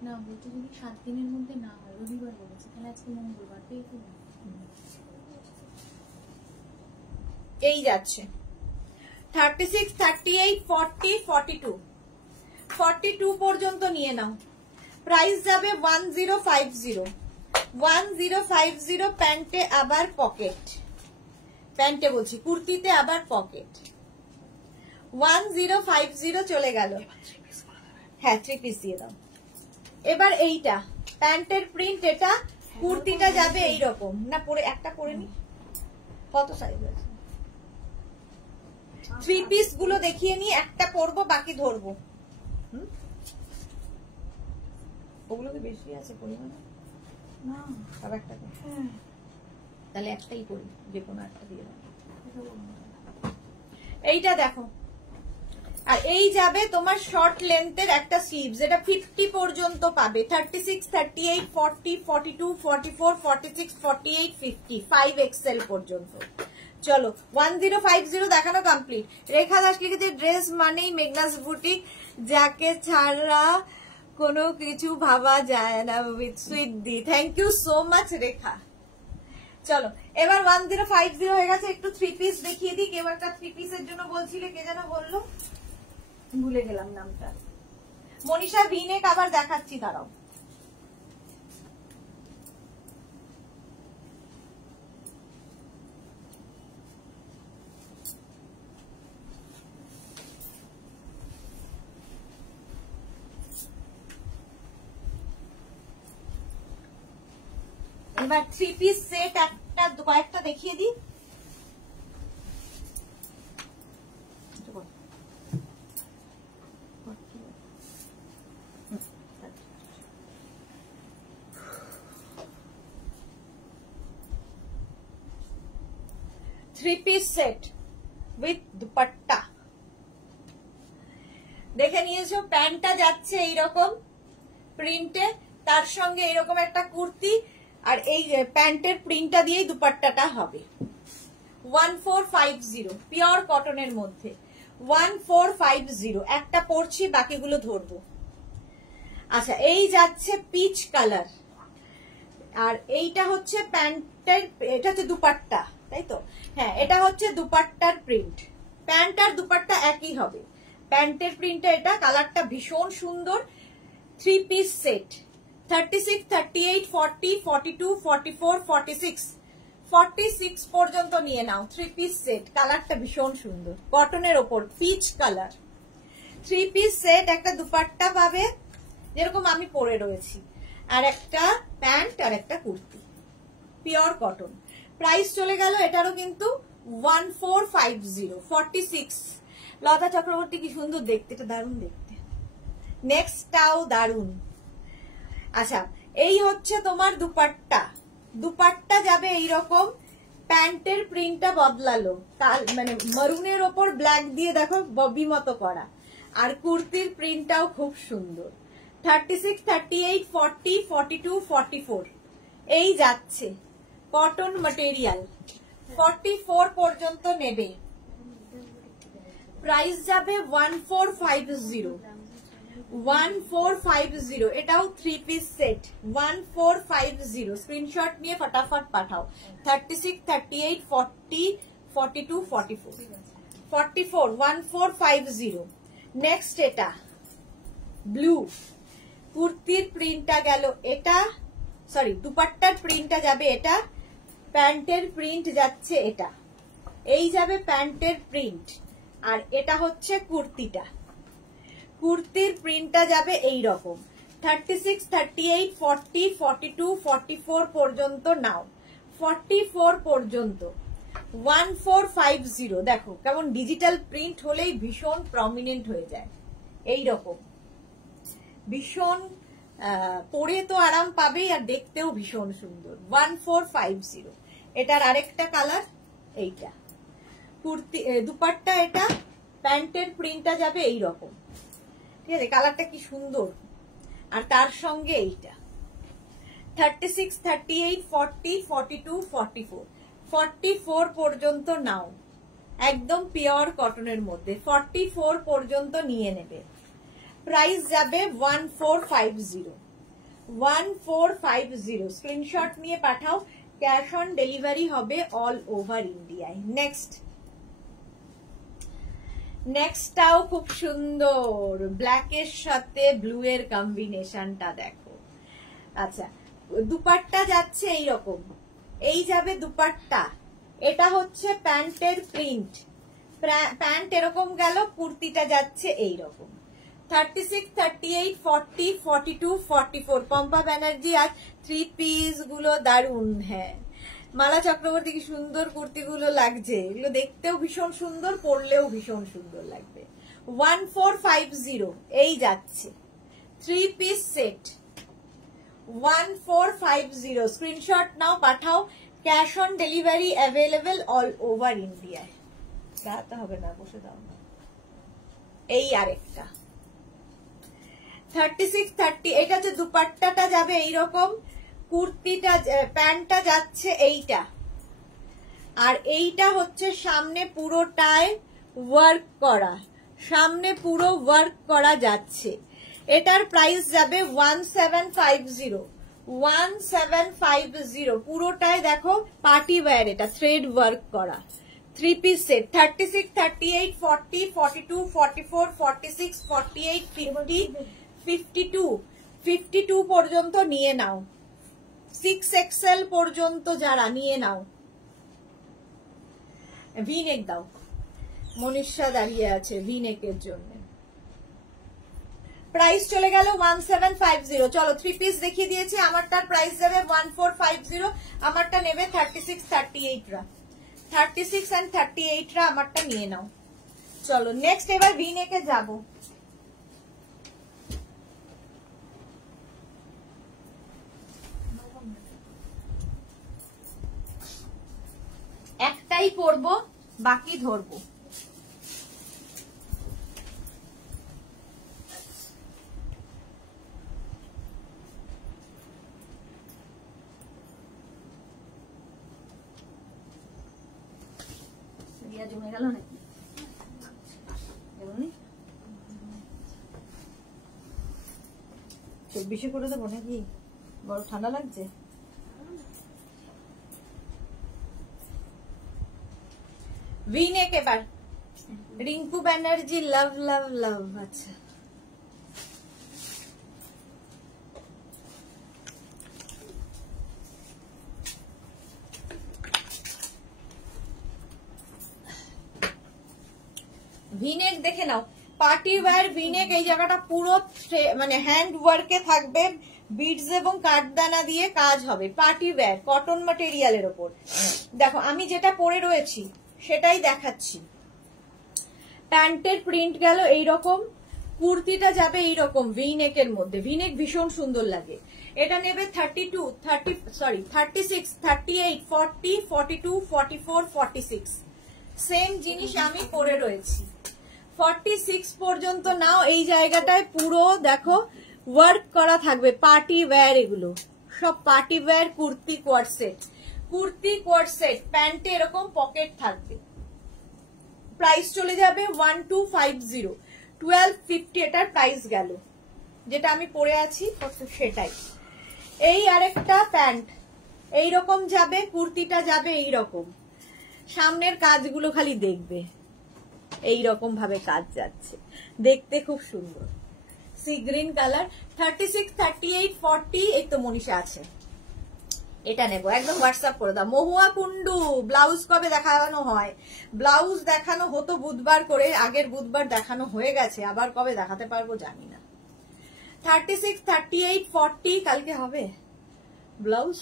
না, বলতে যদি 7 দিনের মধ্যে না হয়, রবিবার বলেছে, তাহলে আজকে মঙ্গলবার পেয়ে তো। এই যাচ্ছে 36, 38, 40, 42, 42 পর্যন্ত নিয়ে নাও। প্রাইস যাবে 1050, 1050। প্যান্টে আবার পকেট, প্যান্টে বলছি, কুর্তিতে আবার পকেট। 1050 চলে গেল। হ্যাঁ 3 পিস দিয়ে দাও। এবার এইটা প্যান্টের প্রিন্ট, এটা কুর্তিটা যাবে এইরকম না, পরে একটা পরে নি, কত সাইজ আছে? 3 পিস গুলো দেখিয়ে নি, একটা পরবো বাকি ধরবো। ওগুলো কি বেশি আছে পরিমাণে? না সব একটা, তাহলে একটাই করি, যে কোনো একটা দিয়ে দাও। এইটা দেখো, আর এই যাবে তোমার শর্ট লেন্থের একটা স্লিভস, এটা 50 পর্যন্ত পাবে। 36, 38, 40, 42, 44, 46, 48, 50, 5XL পর্যন্ত। চলো 1050 দেখানো কমপ্লিট। রেখা দাস লিখেছে ড্রেস মানেই মেঘনাস বুটিক, যাকে ছাড়া কোনো কিছু ভাবা যায় না, উইথ সুইট দি। Thank you so much Rekha. চলো এবার 1050 হয়ে গেছে, একটু 3 পিস দেখিয়ে দিই। কেউ একটা 3 পিসের জন্য বলছিলে, কে যেন বললো, ভুলে গেলাম নামটা। মনীষা ভিনেক আবার দেখাচ্ছি, দাঁড়াও। এবার 3 পিস সেট একটা কয়েকটা দেখিয়ে দিই। Three piece set with dupatta দেখে নিয়েছো। প্যান্টটা যাচ্ছে এইরকম প্রিন্টে, তার সঙ্গে এইরকম একটা কুর্তি, আর এই প্যান্টের প্রিন্টটা দিয়েই দুপাট্টাটা হবে। 1450 পিওর কটনের মধ্যে। 1450 একটা পরছি, বাকিগুলো ধরবো। আচ্ছা এই যাচ্ছে পিচ কালার, আর এইটা হচ্ছে প্যান্টের, এটা হচ্ছে দুপাট্টা, তাই তো? হ্যাঁ এটা হচ্ছে দুপাট্টার প্রিন্ট। প্যান্ট আর দুপাট্টা একই হবে। প্যান্টের প্রিন্টটা এটা, কালারটা ভীষণ সুন্দর। 3 পিস সেট 36, 38, 40, 42, 44, 46, 46 পর্যন্ত নিয়ে নাও। 3 পিস সেট, কালারটা ভীষণ সুন্দর, কটনের ওপর পিচ কালার। 3 পিস সেট, একটা দুপাট্টা পাবে যেরকম আমি পরে রয়েছি, আর একটা প্যান্ট আর একটা কুর্তি, পিওর কটন। প্রাইস চলে গেল এটারও কিন্তু 1450, 46। লতা চক্রবর্তী কি সুন্দর দেখতে, এটা দারুণ দেখতে। নেক্সটটাও দারুণ। আচ্ছা এই হচ্ছে তোমার দুপাট্টা। দুপাট্টা যাবে এইরকম, প্যান্টের প্রিন্টটা বদলালো, মানে মারুনের ওপর ব্ল্যাক দিয়ে দেখো ববি মতো করা, আর কুর্তির প্রিন্টটাও খুব সুন্দর। 36, 38, 40, 42, 44 এই যাচ্ছে, কটন ম্যাটেরিয়াল। 44 পর্যন্ত নেবে। প্রাইস যাবে 1450, 1450। এটাও 3 পিস সেট 1450। স্ক্রিনশট নিয়ে ফটাফট পাঠাও। 36, 38, 40, 42, 44, 44 1450। নেক্সট এটা ব্লু, কুর্তির প্রিন্টটা গেল এটা, সরি দুপাট্টার প্রিন্টটা যাবে এটা, প্যান্টের প্রিন্ট যাচ্ছে এটা, এই যাবে প্যান্টের প্রিন্ট, আর এটা হচ্ছে কুর্তিটা। কুর্তির প্রিন্টটা যাবে এই রকম। 36, 38, 40, 42, 44 পর্যন্ত নাও। 44 পর্যন্ত 1450। দেখো কেমন ডিজিটাল প্রিন্ট হলেই ভীষণ প্রমিনেন্ট হয়ে যায়, এই রকম ভীষণ পরে তো আরাম পাবেই, আর দেখতেও ভীষণ সুন্দর। 1450। এটার আরেকটা কালার এইটা, কুর্তি দুপাট্টা এটা, প্যান্টের প্রিন্টটা যাবে এই রকম, ঠিক আছে? কালারটা কি সুন্দর, আর তার সঙ্গে এইটা। 36, 38, 40, 42, 44, 44 পর্যন্ত নাও, একদম পিওর কটনের মধ্যে। 44 পর্যন্ত নিয়ে নেবে। প্রাইস যাবে 1450, 1450। স্ক্রিনশট নিয়ে পাঠাও, ক্যাশ অন ডেলিভারি হবে অল ওভার ইন্ডিয়ায়। নেক্সটটাও খুব সুন্দর, ব্ল্যাকের সাথে ব্লু এর কম্বিনেশনটা দেখো। আচ্ছা দুপাট্টা যাচ্ছে এইরকম, এই যাবে দুপাট্টা, এটা হচ্ছে প্যান্টের প্রিন্ট, প্যান্ট এরকম গেল, কুর্তিটা যাচ্ছে এইরকম। 36, 38, 40, 42, 44 পম্পা ব্যানার্জি। আর 3 পিস গুলো দারুন। হ্যাঁ মালা চক্রবর্তী কি সুন্দর কুর্তিগুলো লাগছে, এগুলো দেখতেও ভীষণ সুন্দর, পরলেও ভীষণ সুন্দর লাগবে। 1450 এই যাচ্ছে 3 piece set 1450। Screenshot now, Pathao. Cash on delivery available all over ইন্ডিয়ায়। দাঁড়াতে হবে না, বসে দাও না। এই আরেকটা 36, 30 এটা হচ্ছে দুপাট্টাটা যাবে এইরকম, কুর্তিটা প্যান্টটা যাচ্ছে এইটা, আর এইটা হচ্ছে সামনে পুরোটায় ওয়ার্ক করা, সামনে পুরো ওয়ার্ক করা যাচ্ছে। এটার প্রাইস যাবে 1750। 1750 পুরোটায় দেখো পার্টি ওয়্যার, এটা থ্রেড ওয়ার্ক করা 3 পিস সেট। 36, 38, 40, 42, 44, 46, 48, 50, 52 52 পর্যন্ত নিয়ে নাও। 6XL পর্যন্ত যারা নিয়ে নাও। ভিনেক দাও, মনীষা দাঁড়িয়ে আছে ভিনেকের জন্য। প্রাইস চলে গেল 1750। চলো 3 পিস দেখিয়ে দিয়েছি, আমারটার প্রাইস যাবে 1450। আমারটা নেবে 36, 38 রা। 36 and 38 রা আমারটা নিয়ে নাও। চলো নেক্সট এবার ভিনেকে যাব। একটাই পরবো, বাকি ধরবো। জমে গেল নাকি? 24 করে দেবো নাকি? বড় ঠান্ডা লাগছে। ভিনেক এবার রিঙ্কু ব্যানার্জি লাভ লাভ লাভ। আচ্ছা ভিনেক দেখে নাও, পার্টি ওয়্যার ভিনেক। এই জায়গাটা পুরো মানে হ্যান্ড ওয়ার্কে থাকবে, বিডস এবং কাঠদানা দিয়ে কাজ হবে। পার্টি ওয়্যার কটন ম্যাটেরিয়ালের ওপর। দেখো আমি যেটা পরে রয়েছি সেটাই দেখাচ্ছি। প্যান্টের প্রিন্ট গেল এইরকম, কুর্তিটা যাবে এইরকম ভিনেকের মধ্যে। ভিনেক ভীষণ সুন্দর লাগে। এটা নেবে 36, 38, 40, 42, 44, 46। সেম জিনিস আমি পরে রয়েছি। 46 পর্যন্ত নাও। এই জায়গাটায় পুরো দেখো ওয়ার্ক করা থাকবে, পার্টি ওয়্যার। এগুলো সব party wear kurti coord set. Kurti coord set, প্যান্টে এরকম পকেট থাকবে। প্রাইস চলে যাবে 1250। 1250 এটার প্রাইস গেল, যেটা আমি পরে আছি সেটাই। এই আরেকটা প্যান্ট এইরকম যাবে, কুর্তিটা যাবে এইরকম। সামনের কাজগুলো খালি দেখবে, এইরকম ভাবে কাজ যাচ্ছে, দেখতে খুব সুন্দর। Sea green colour. 36, 38, 40 এই তো মনীষা আছে। এটা নেবো, একদম হোয়াটসঅ্যাপ করে দাও। মহুয়া কুন্ডু ব্লাউজ কবে দেখানো হয়? ব্লাউজ দেখানো হতো বুধবার করে, আগের বুধবার দেখানো হয়ে গেছে, আবার কবে দেখাতে পারবো জানি না। 36, 38, 40 কালকে হবে ব্লাউজ।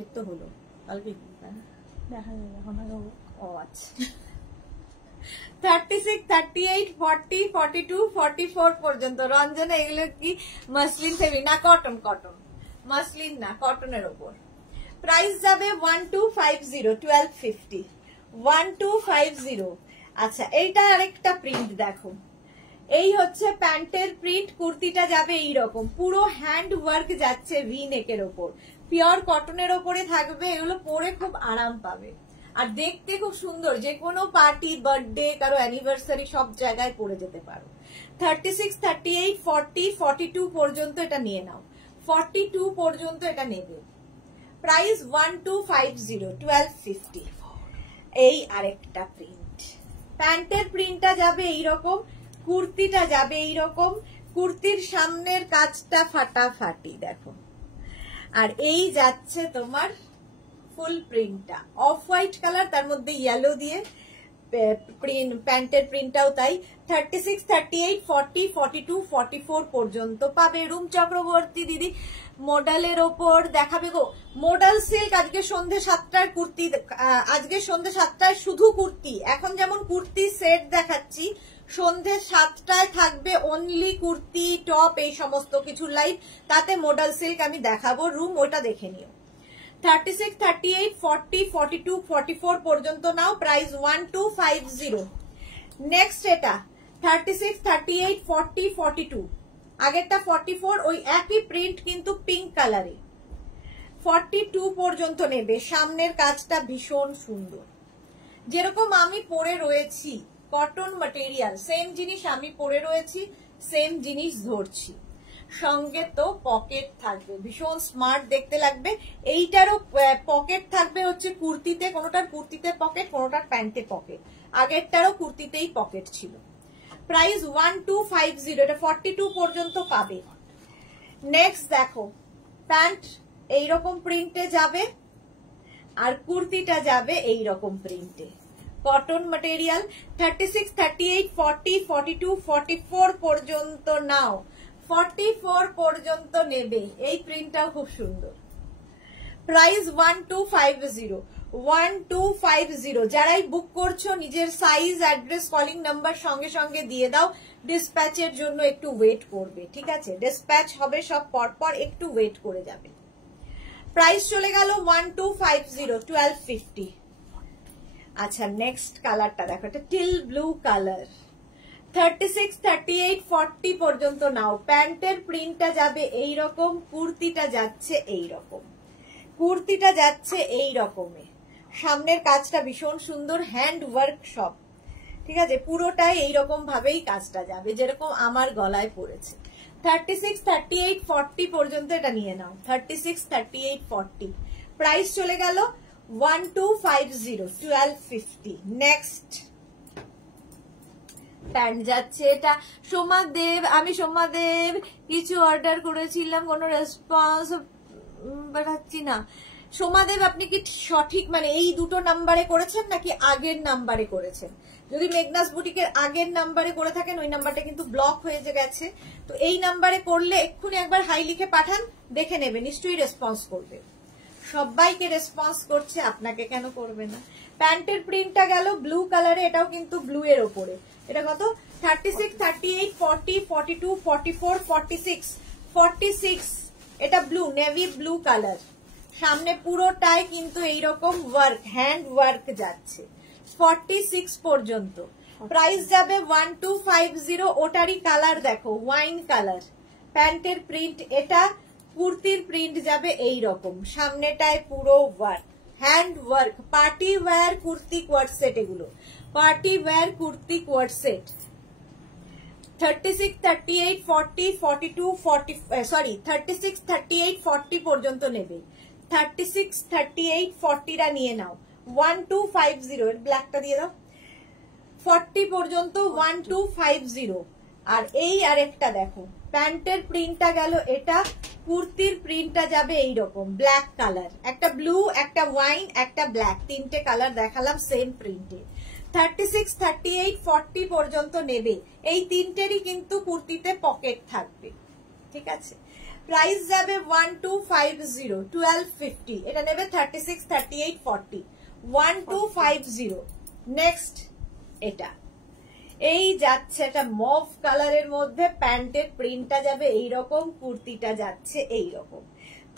এই তো হলো কালকে দেখা যাবে এখন। ও আচ্ছা 36, 38, 40, 42, 44 পর্যন্ত। রঞ্জনা এগুলো কি মাসলিন ফেবি না কটন? কটন, মাসলিন না, কটনের ওপর। প্রাইস যাবে 1250। 1250, 1250। আচ্ছা এইটা আরেকটা প্রিন্ট দেখো, এই হচ্ছে প্যান্টের প্রিন্ট, কুর্তিটা যাবে এইরকম, পুরো হ্যান্ড ওয়ার্ক যাচ্ছে ভি নেকের ওপর, পিওর কটনের ওপরে থাকবে। এগুলো পরে খুব আরাম পাবে আর দেখতে খুব সুন্দর। যে কোনো পার্টি, বার্থডে, কারো অ্যানিভার্সারি সব জায়গায় পরে যেতে পারো। 36, 38, 40, 42 পর্যন্ত এটা নিয়ে নাও। 42 পর্যন্ত এটা নেবে। প্রাইস 1250। 1250। এই আরেকটা প্রিন্ট, প্যান্টের প্রিন্টটা যাবে এইরকম, কুর্তিটা যাবে এইরকম। কুর্তির সামনের কাজটা ফাটাফাটি দেখো। আর এই যাচ্ছে তোমার ফুল প্রিন্টটা অফ হোয়াইট কালার, তার মধ্যে ইয়েলো দিয়ে প্যান্টের প্রিন্টটাও তাই। 36, 38, 40, 42, 44 পর্যন্ত পাবে। রুম চক্রবর্তী দিদি মডেলের ওপর দেখাবে গো। মডেল সিল্ক আজকে সন্ধ্যে 7টায় কুর্তি, আজকে সন্ধ্যে 7টায় শুধু কুর্তি। এখন যেমন কুর্তি সেট দেখাচ্ছি, সন্ধ্যে 7টায় থাকবে অনলি কুর্তি টপ এই সমস্ত কিছু লাইভ, তাতে মডেল সিল্ক আমি দেখাবো। রুম ওটা দেখে নিও। 36, 38, 40, 42, 44 পর্যন্ত নাও, প্রাইস 1250। নেক্সট এটা 36, 38, 40, 42, আগেরটা 44, ওই একই প্রিন্ট কিন্তু পিঙ্ক কালারে। 42 পর্যন্ত নেবে। সামনের কাজটা ভীষণ সুন্দর, যেরকম আমি পরে রয়েছি, কটন ম্যাটেরিয়াল, সেম জিনিস আমি পরে রয়েছি, সেম জিনিস ধরছি। সঙ্গে তো পকেট থাকবে, ভীষণ স্মার্ট দেখতে লাগবে। এইটারও পকেট থাকবে হচ্ছে কুর্তিতে, কোনোটার কুর্তিতে পকেট, কোনোটার প্যান্টে পকেট। আগেরটারও কুর্তিতেই পকেট ছিল। প্রাইস 1250, এটা 42 পর্যন্ত পাবে। নেক্সট দেখো, প্যান্ট এইরকম প্রিন্টে যাবে আর কুর্তিটা যাবে এইরকম প্রিন্টে, কটন ম্যাটেরিয়াল। 36, 38, 40, 42, 44 পর্যন্ত নাও, 44 পর্যন্ত নেবে। এই প্রিন্টটাও খুব সুন্দর। প্রাইস 1250, 1250। যারাই বুক করছো নিজের সাইজ, অ্যাড্রেস, কলিং নাম্বার সঙ্গে সঙ্গে দিয়ে দাও। ডিসপ্যাচের জন্য একটু ওয়েট করবে, ঠিক আছে? ডিসপ্যাচ হবে সব পরপর, একটু ওয়েট করে যাবে। প্রাইস চলে গেল 1250, 1250। আচ্ছা, নেক্সট কালারটা দেখো, এটা টিল ব্লু কালার। 36, 38, 40 পর্যন্ত নাও। প্যান্টের প্রিন্টটা যাবে এইরকম, কুর্তিটা যাচ্ছে এইরকম, কুর্তিটা যাচ্ছে এই রকমের। সামনের কাজটা ভীষণ সুন্দর, হ্যান্ড ওয়ার্ক সব, ঠিক আছে? পুরোটাই এইরকম ভাবেই কাজটা যাবে, যেরকম আমার গলায় পড়েছে। 36, 38, 40 পর্যন্ত এটা নিয়ে নাও। 36, 38, 40। প্রাইস চলে গেল 1250, 1250। নেক্সট প্যান্ট যাচ্ছে এটা সোমাদেব। আমি সোমাদেব কিছু অর্ডার করেছিলাম, কোনো রেসপন্স পাচ্ছি না। সোমাদেব, আপনি কি সঠিক মানে এই দুটো নাম্বারে করেছেন নাকি আগের নাম্বারে করেছেন? যদি মেঘনাস বুটিকের আগের নাম্বারে করে থাকেন, ওই নাম্বারটা কিন্তু ব্লক হয়ে গেছে। তো এই নাম্বারে করলে এক্ষুনি একবার হাই লিখে পাঠান, দেখে নেবে, নিশ্চয়ই রেসপন্স করবে। সবাইকে রেসপন্স করছে, আপনাকে কেন করবে না? প্যান্টের প্রিন্টটা গেল ব্লু কালারে, এটাও কিন্তু ব্লু এর ওপরে। এটা কত? 36, 38, 40, 42, 44, 46, 46। এটা ব্লু, নেভি ব্লু কালার। সামনে পুরোটাই কিন্তু এইরকম ওয়ার্ক, হ্যান্ড ওয়ার্ক যাচ্ছে। 46 পর্যন্ত প্রাইস যাবে 1250। ওটারই কালার দেখো, ওয়াইন কালার। প্যান্টের প্রিন্ট এটা, কুর্তির প্রিন্ট যাবে এই রকম, সামনেটায় পুরো work, hand work. Party wear kurti coord set, এগুলো party wear kurti coord set. 36, 38, 40, 42, 40, sorry 36, 38, 40 পর্যন্ত নেবে। 36, 38, 40টা নিয়ে নাও, 1250। এর ব্ল্যাকটা দিয়ে দাও। 40 পর্যন্ত 1250। আর এই আরেকটা দেখো, প্যান্টের প্রিন্টটা গেল এটা, কুর্তির প্রিন্টটা যাবে এইরকম, ব্ল্যাক কালার। একটা ব্লু, একটা ওয়াইন, একটা ব্ল্যাক, তিনটে কালার দেখালাম সেম প্রিন্টে। 36, 38, 40 পর্যন্ত নেবে। এই তিনটেরই কিন্তু কুর্তিতে পকেট থাকবে, ঠিক আছে? প্রাইস যাবে 1250, 1250। এটা নেবে 36, 38, 40, 1250। নেক্সট এটা, এই যাচ্ছে এটা মভ কালারের মধ্যে, প্যান্টের প্রিন্টটা যাবে এইরকম, কুর্তিটা যাচ্ছে এইরকম।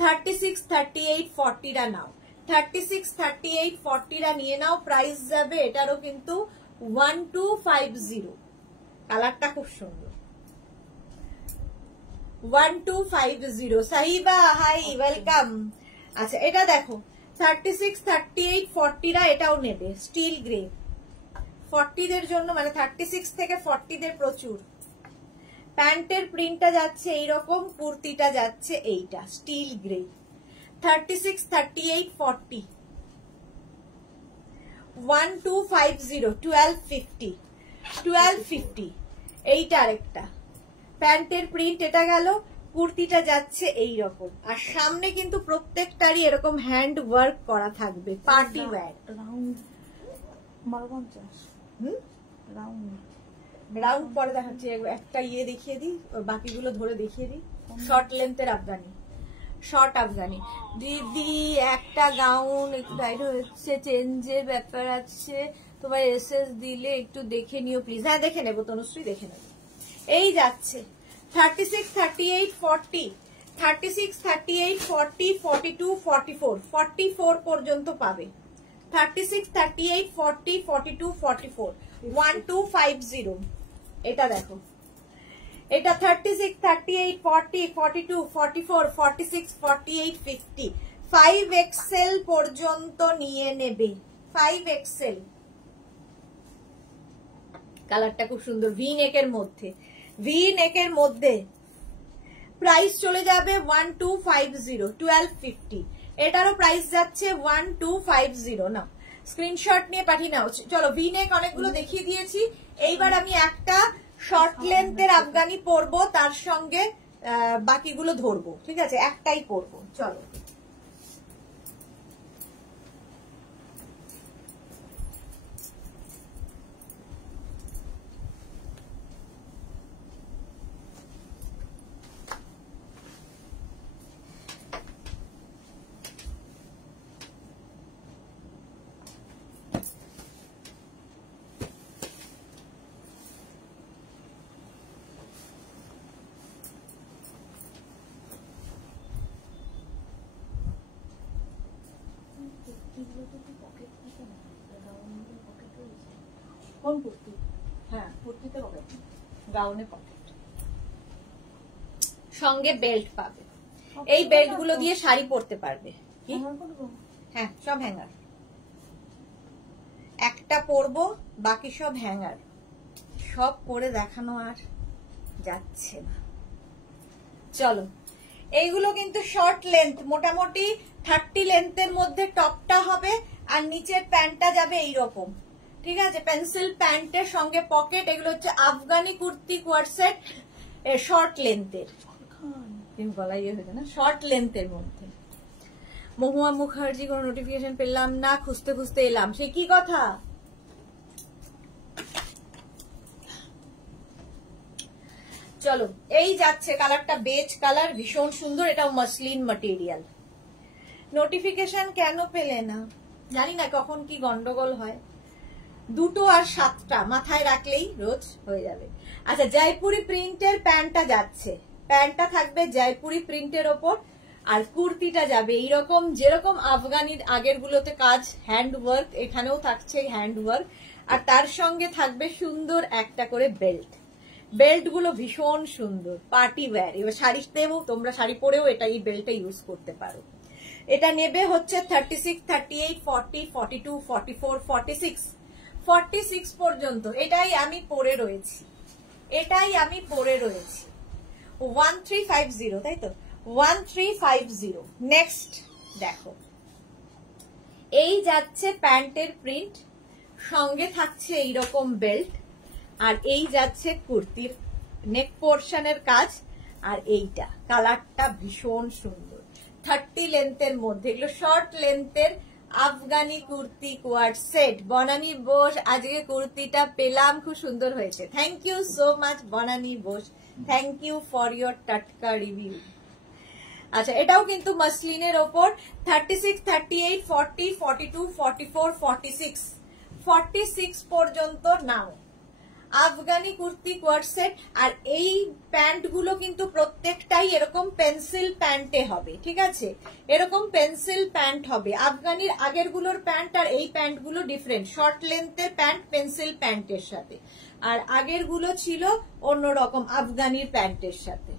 36, 38, 40টা নাও। 36, 38, 40টা নিয়ে নাও। প্রাইস যাবে এটারও কিন্তু 1250। কালারটা খুব সুন্দর, 1250। Sahiba hi, welcome. আচ্ছা, এটা দেখো 36, 38, 40রা এটাও নেবে, স্টিল গ্রে। 40দের জন্য, মানে 36 থেকে 40দের প্রচুর। প্যান্টের প্রিন্টটা যাচ্ছে এইরকম, কুর্তিটা যাচ্ছে এইটা স্টিল গ্রে। 36, 38, 40, 1250, 1250, 1250। এইটা আরেকটা প্যান্টের প্রিন্ট, এটা গেল। কুর্তিটা যাচ্ছে এই রকম, আর সামনে কিন্তু প্রত্যেকটারই এরকম হ্যান্ড ওয়ার্ক করা থাকবে, party wear. Round 1250 round round পরে দেখাচ্ছি, একটা ইয়ে দেখিয়ে দিই, বাকিগুলো ধরে দেখিয়ে দিই। শর্ট লেন্থের আফগানি, শর্ট আফগানি দিদি, একটা গাউন একটু টাইট হচ্ছে, চেঞ্জের ব্যাপার আছে, তোমার এসএস দিলে একটু দেখে নিও প্লিজ। হ্যাঁ দেখে নেবো তনুশ্রী, দেখে নেবো। এই যাচ্ছে 36, 38, 40, 36, 38, 40, 42, 44, 44 পর্যন্ত পাবে। 36, 38, 40, 42, 44, 1250। এটা দেখো, এটা 36, 38, 40, 42, 44, 46, 48, 50, 5XL পর্যন্ত নিয়ে নেবে। 5XL কালারটা খুব সুন্দর, ভি নেকের মধ্যে, ভি নেকের মধ্যে। প্রাইস চলে যাবে 1250, 1250। এটারও প্রাইস যাচ্ছে 1250। না স্ক্রিনশট নিয়ে পাঠিয়ে নাও। চলো ভি নেক অনেকগুলো দেখিয়ে দিয়েছি, এইবার আমি একটা শর্ট লেন্থের আফগানি পরবো, তার সঙ্গে বাকিগুলো ধরবো, ঠিক আছে? একটাই পরবো, চলো। কোন কুর্তি? হ্যাঁ কুর্তিতে পকেট, গাউনে পকেট, সঙ্গে বেল্ট পাবে। এই বেল্ট গুলো দিয়ে শাড়ি পরতে পারবে। হ্যাঁ সব হ্যাঙ্গার, একটা পরবো, বাকি সব হ্যাঙ্গার। সব পরে দেখানো আর যাচ্ছে না। চলো, এইগুলো কিন্তু শর্ট লেন্থ, মোটামুটি 30 লেন্থের মধ্যে টপটা হবে, আর নিচের প্যান্টটা যাবে এইরকম, ঠিক আছে? পেন্সিল প্যান্টের সঙ্গে পকেট। এগুলো হচ্ছে আফগানি কুর্তি কোয়ার সেট, শর্ট লেন্থের, গলা ইয়ে হয়েছে না, শর্ট লেন্থের মধ্যে। মহুয়া মুখার্জি কোনো নোটিফিকেশন পেলাম না, খুঁজতে খুঁজতে এলাম। সে কি কথা? চলো, এই যাচ্ছে কালারটা বেজ কালার, ভীষণ সুন্দর, এটাও মাসলিন ম্যাটেরিয়াল। নোটিফিকেশন কেন পেলে না জানি না, কখন কি গন্ডগোল হয়। 2 আর 7টা মাথায় রাখলেই রোজ হয়ে যাবে। আচ্ছা, জয়পুরি প্রিন্টের প্যান্টটা যাচ্ছে, প্যান্টটা থাকবে জয়পুরি প্রিন্টের ওপর, আর কুর্তিটা যাবে এইরকম, যেরকম আফগানির আগের গুলোতে কাজ হ্যান্ড ওয়ার্ক, এখানেও থাকছে হ্যান্ড ওয়ার্ক, আর তার সঙ্গে থাকবে সুন্দর একটা করে বেল্ট। বেল্ট গুলো ভীষণ সুন্দর, পার্টি ওয়্যার। এবার শাড়িতেও তোমরা শাড়ি পরেও এটা, এই বেল্টটা ইউজ করতে পারো। এটা নেবে হচ্ছে 36, 38, 40, 42, 44, 46, 46 পর্যন্ত। এটাই আমি পরে রয়েছি, এটাই আমি পরে রয়েছি। 1350, তাই তো? 1350। নেক্সট দেখো, এই যাচ্ছে প্যান্টের প্রিন্ট, সঙ্গে থাকছে এইরকম বেল্ট, আর এই যাচ্ছে কুর্তির নেক পোর্শনের কাজ, আর এইটা কালারটা ভীষণ সুন্দর, 30 লেন্থের মধ্যে। এগুলো শর্ট লেন্থের আফগানি কুর্তি কোয়ার্ড সেট। বনানী বোস, আজকে কুর্তিটা পেলাম, খুব সুন্দর হয়েছে। Thank you so much Banani Bose, thank you for your টাটকা রিভিউ। আচ্ছা, এটাও কিন্তু মাসলিনের ওপর। 36, 38, 40, 42, 44, 46, 46 পর্যন্ত নাও আফগানি কুর্তি কোয়ার্ড সেট। আর এই প্যান্ট গুলো কিন্তু প্রত্যেকটাই এরকম পেন্সিল প্যান্টে হবে, ঠিক আছে? এরকম পেন্সিল প্যান্ট হবে। আফগানির আগের গুলোর প্যান্ট আর এই প্যান্ট গুলো ডিফারেন্ট, শর্ট লেন্থের প্যান্ট পেন্সিল প্যান্টের সাথে, আর আগের গুলো ছিল অন্যরকম আফগানির প্যান্টের সাথে।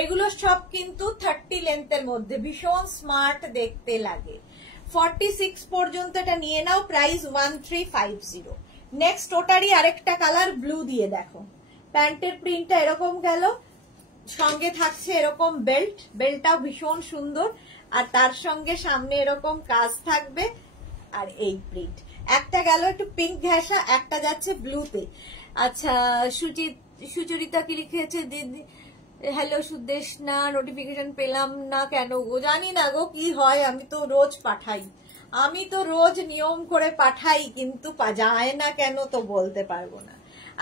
এগুলো সব কিন্তু 30 লেন্থের মধ্যে, ভীষণ স্মার্ট দেখতে লাগে। 46 পর্যন্ত এটা নিয়ে নাও, প্রাইস 1350। নেক্সট ওটারই আরেকটা কালার ব্লু দিয়ে দেখো, প্যান্টের প্রিন্টটা এরকম গেল, সঙ্গে থাকছে এরকম বেল্ট, বেল্টটাও ভীষণ সুন্দর, আর তার সঙ্গে সামনে এরকম কাজ থাকবে, আর এই প্রিন্ট। একটা গেল একটু পিঙ্ক ঘেঁষা, একটা যাচ্ছে ব্লুতে। আচ্ছা, সুচরিতা কি লিখেছে দিদি? হ্যালো সুদেশ না, নোটিফিকেশন পেলাম না কেন গো? জানি না গো কি হয়, আমি তো রোজ পাঠাই, আমি তো রোজ নিয়ম করে পাঠাই, কিন্তু যায় না কেন তো বলতে পারবো না।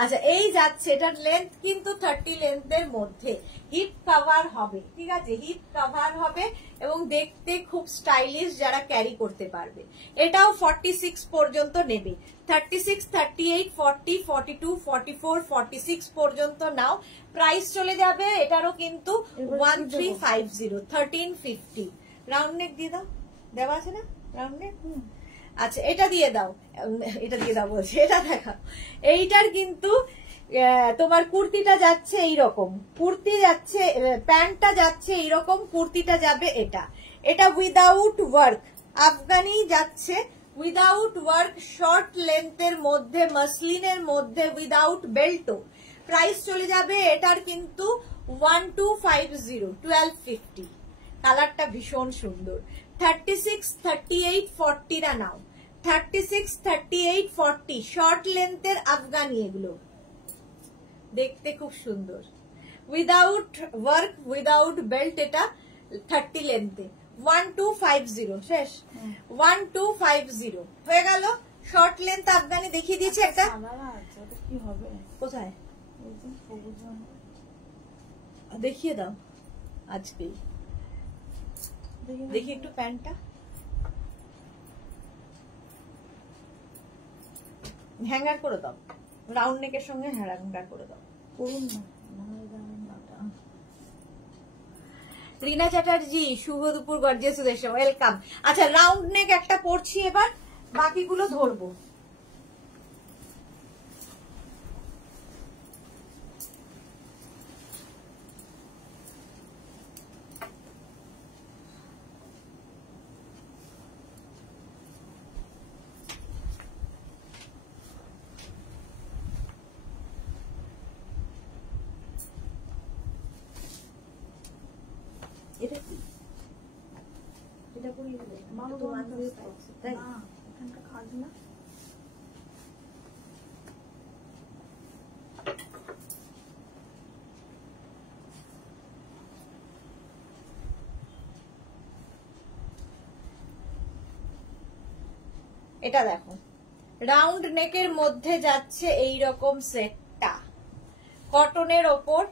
আচ্ছা এই যাচ্ছে, এটার লেন্থ কিন্তু 30 লেন্থের মধ্যে, হিপ কভার হবে, ঠিক আছে, হিপ কভার হবে এবং দেখতে খুব স্টাইলিশ, যারা ক্যারি করতে পারবে। এটাও 46 পর্যন্ত নেবে, 36, 38, 40, 42, 44, 46 পর্যন্ত নাও। প্রাইস চলে যাবে এটারও কিন্তু 1350, 1350। রাউন্ড নেক দিয়ে দাও, দেওয়া আছে না রাউন্ড নেক? আচ্ছা এটা দিয়ে দাও, এটা দিয়ে দাও বলছি, এটা দেখা। এইটার কিন্তু তোমার কুর্তিটা যাচ্ছে এইরকম, কুর্তি যাচ্ছে, প্যান্টটা যাচ্ছে এইরকম, কুর্তিটা যাবে এটা। এটা উইদাউট ওয়ার্ক, আফগানি যাচ্ছে উইদাউট ওয়ার্ক, শর্ট লেন্থের মধ্যে, মাসলিনের মধ্যে, উইদাউট বেল্টও। প্রাইস চলে যাবে এটার কিন্তু 1250, 1250। কালারটা ভীষণ সুন্দর। 36, 38, 40 রা নাও, 36, 38, 40 শর্ট লেন্থের আফগানি, এগুলো দেখতে খুব সুন্দর, উইদাউট ওয়ার্ক, উইদাউট বেল্ট, এটা 30 লেন্থে 1250। শেষ, 1250 হয়ে গেল। শর্ট লেন্থ আফগানি দেখিয়ে দিয়েছি একটা, কি হবে কোথায় দেখিয়ে দাও আজকেই, দেখি একটু প্যান্টটা, হ্যাঙ্গার করে দাও, রাউন্ড নেকের সঙ্গে হ্যাঙ্গার করে দাও, করুন না। রিনা চ্যাটার্জি শুভ দুপুর, গর্জিয়াস সুদেশ ওয়েলকাম। আচ্ছা রাউন্ড নেক একটা পড়ছি, এবার বাকিগুলো ধরবো। এটা কি, এটা পরিয়ে দেবে, তাই এখানটা খাওয়া না। এটা দেখো, রাউন্ড নেকের মধ্যে যাচ্ছে এই রকম সেটটা, কটনের ওপর,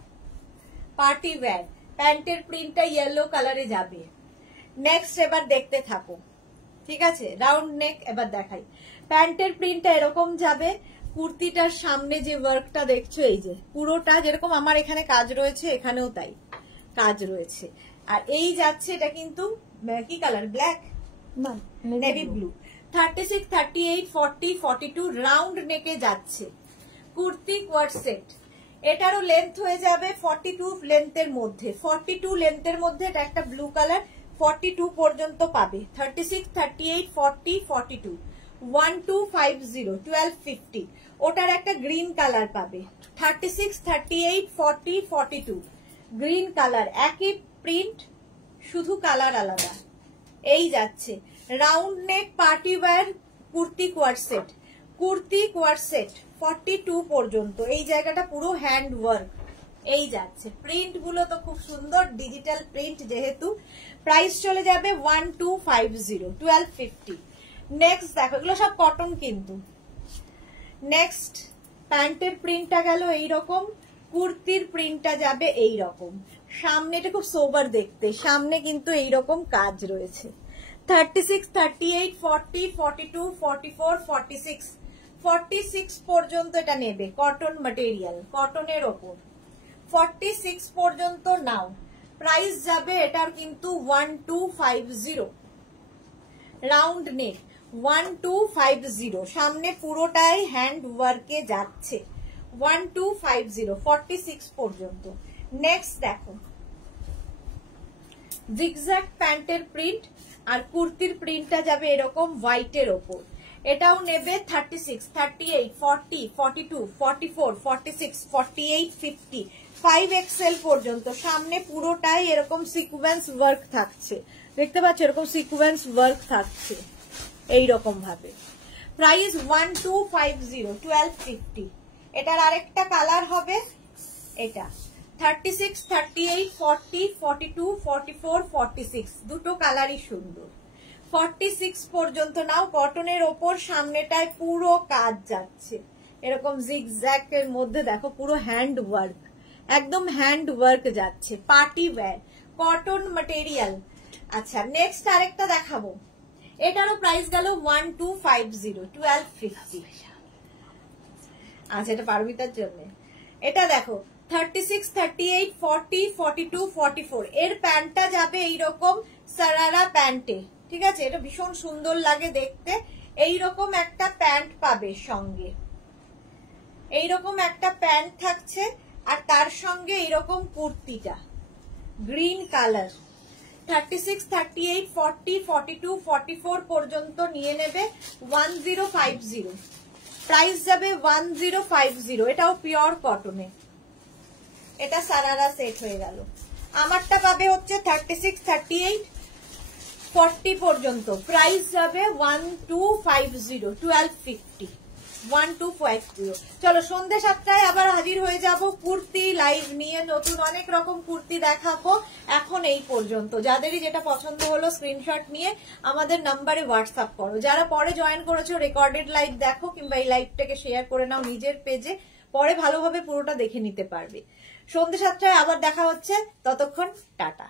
পার্টি ওয়্যার, প্যান্টের প্রিন্টটা ইয়েলো কালারে যাবে। নেক্সট এবার দেখতে থাকো, ঠিক আছে, রাউন্ড নেক এবার দেখাই। প্যান্টের প্রিন্টটা এরকম যাবে, কুর্তিটার সামনে যে ওয়ার্কটা দেখছো, এই যে পুরোটা যেরকম আমার এখানে কাজ রয়েছে, এখানেও তাই কাজ রয়েছে। আর এই যাচ্ছে, এটা কিন্তু কি কালার, ব্ল্যাক না নেভি ব্লু। 36, 38, 40, 42 রাউন্ড নেকে যাচ্ছে, কুর্তি কোয়ার্ড সেট। এটারও লেন্থ হয়ে যাবে 42 লেন্থের মধ্যে, 42 লেন্থের মধ্যে, এটা একটা ব্লু কালার, 42 পর্যন্ত পাবে। 36, 38, 40, 42 1250, 1250। ওটার একটা গ্রিন কালার পাবে, 36, 38, 40, 42 গ্রিন কালার, একই প্রিন্ট, শুধু কালার আলাদা। এই যাচ্ছে round neck party wear kurti coord set, kurti coord set 42 পর্যন্ত। এই জায়গাটা পুরো হ্যান্ড ওয়ার্ক। এই যাচ্ছে, প্রিন্ট গুলো তো খুব সুন্দর, ডিজিটাল প্রিন্ট যেহেতু। প্রাইস চলে যাবে 1250, 1250। নেক্সট দেখো, এগুলো সব কটন কিন্তু। নেক্সট প্যান্টের প্রিন্টটা গেল এইরকম, কুর্তির প্রিন্টটা যাবে এইরকম। সামনেটা খুব সোবার দেখতে, সামনে কিন্তু এইরকম কাজ রয়েছে। 36, 38, 40, 42, 44, 46 46 পর্যন্ত এটা নেবে, কটন ম্যাটেরিয়াল, কটনের ওপর 46 পর্যন্ত নাও। প্রাইস যাবে এটার কিন্তু 1250, রাউন্ড নেক 1250, সামনে পুরোটাই হ্যান্ড ওয়ার্কে যাচ্ছে, 1250, 46 পর্যন্ত। নেক্সট দেখো, জিগজ্যাগ প্যান্টের প্রিন্ট আর কুর্তির প্রিন্টটা যাবে এরকম হোয়াইটের ওপর। এটাও নেবে 36, 38, 40, 42, 44, 46, 48, 50 5XL পর্যন্ত। সামনে পুরোটাই এরকম সিকোয়েন্স ওয়ার্ক থাকছে, দেখতে পাচ্ছ, এরকম সিকোয়েন্স ওয়ার্ক থাকছে এইরকম ভাবে। প্রাইস 1250, 1250। এটার আরেকটা কালার হবে, এটা 36, 38, 40, 42, 44, 46 দুটো কালারই সুন্দর। 46 পর্যন্ত নাও। কটনের ওপর সামনেটায় পুরো কাজ যাচ্ছে, এরকম জিগজ্যাগ এর মধ্যে দেখো পুরো হ্যান্ড ওয়ার্ক, একদম হ্যান্ড ওয়ার্ক যাচ্ছে, পার্টি ওয়্যার, কটন ম্যাটেরিয়াল। আচ্ছা নেক্সট আরেকটা দেখাবো, এটারও প্রাইস গেল 1250, 1250। আচ্ছা এটা পারবিতার জন্য। এটা দেখো 36, 38, 40, 42, 44 এর প্যান্টটা যাবে এইরকম সারারা প্যান্টে, ঠিক আছে? এটা ভীষণ সুন্দর লাগে দেখতে। এইরকম একটা প্যান্ট পাবে সঙ্গে, এইরকম একটা প্যান্ট থাকছে, আর তার সঙ্গে এইরকম কুর্তিটা গ্রিন কালার। 36, 38, 40, 42, 44 পর্যন্ত নিয়ে নেবে 1050, প্রাইস যাবে 1050। এটাও পিওর কটনে, এটা সারারা সেট হয়ে গেল। আমারটা পাবে হচ্ছে 36, 38, 40 পর্যন্ত, প্রাইস যাবে 1250, 1250, 1250। চলো সন্ধ্যে 7টায় আবার হাজির হয়ে যাব কুর্তি লাইভ নিয়ে, নতুন অনেক রকম কুর্তি দেখাবো। এখন এই পর্যন্ত, যাদেরই যেটা পছন্দ হলো স্ক্রিনশট নিয়ে আমাদের নাম্বারে হোয়াটসঅ্যাপ করো। যারা পরে জয়েন করেছো রেকর্ডেড লাইভ দেখো, কিংবা এই লাইভটাকে শেয়ার করে নাও নিজের পেজে, পরে ভালোভাবে পুরোটা দেখে নিতে পারবে। সন্ধ্যে 7টায় আবার দেখা হচ্ছে, ততক্ষণ টাটা।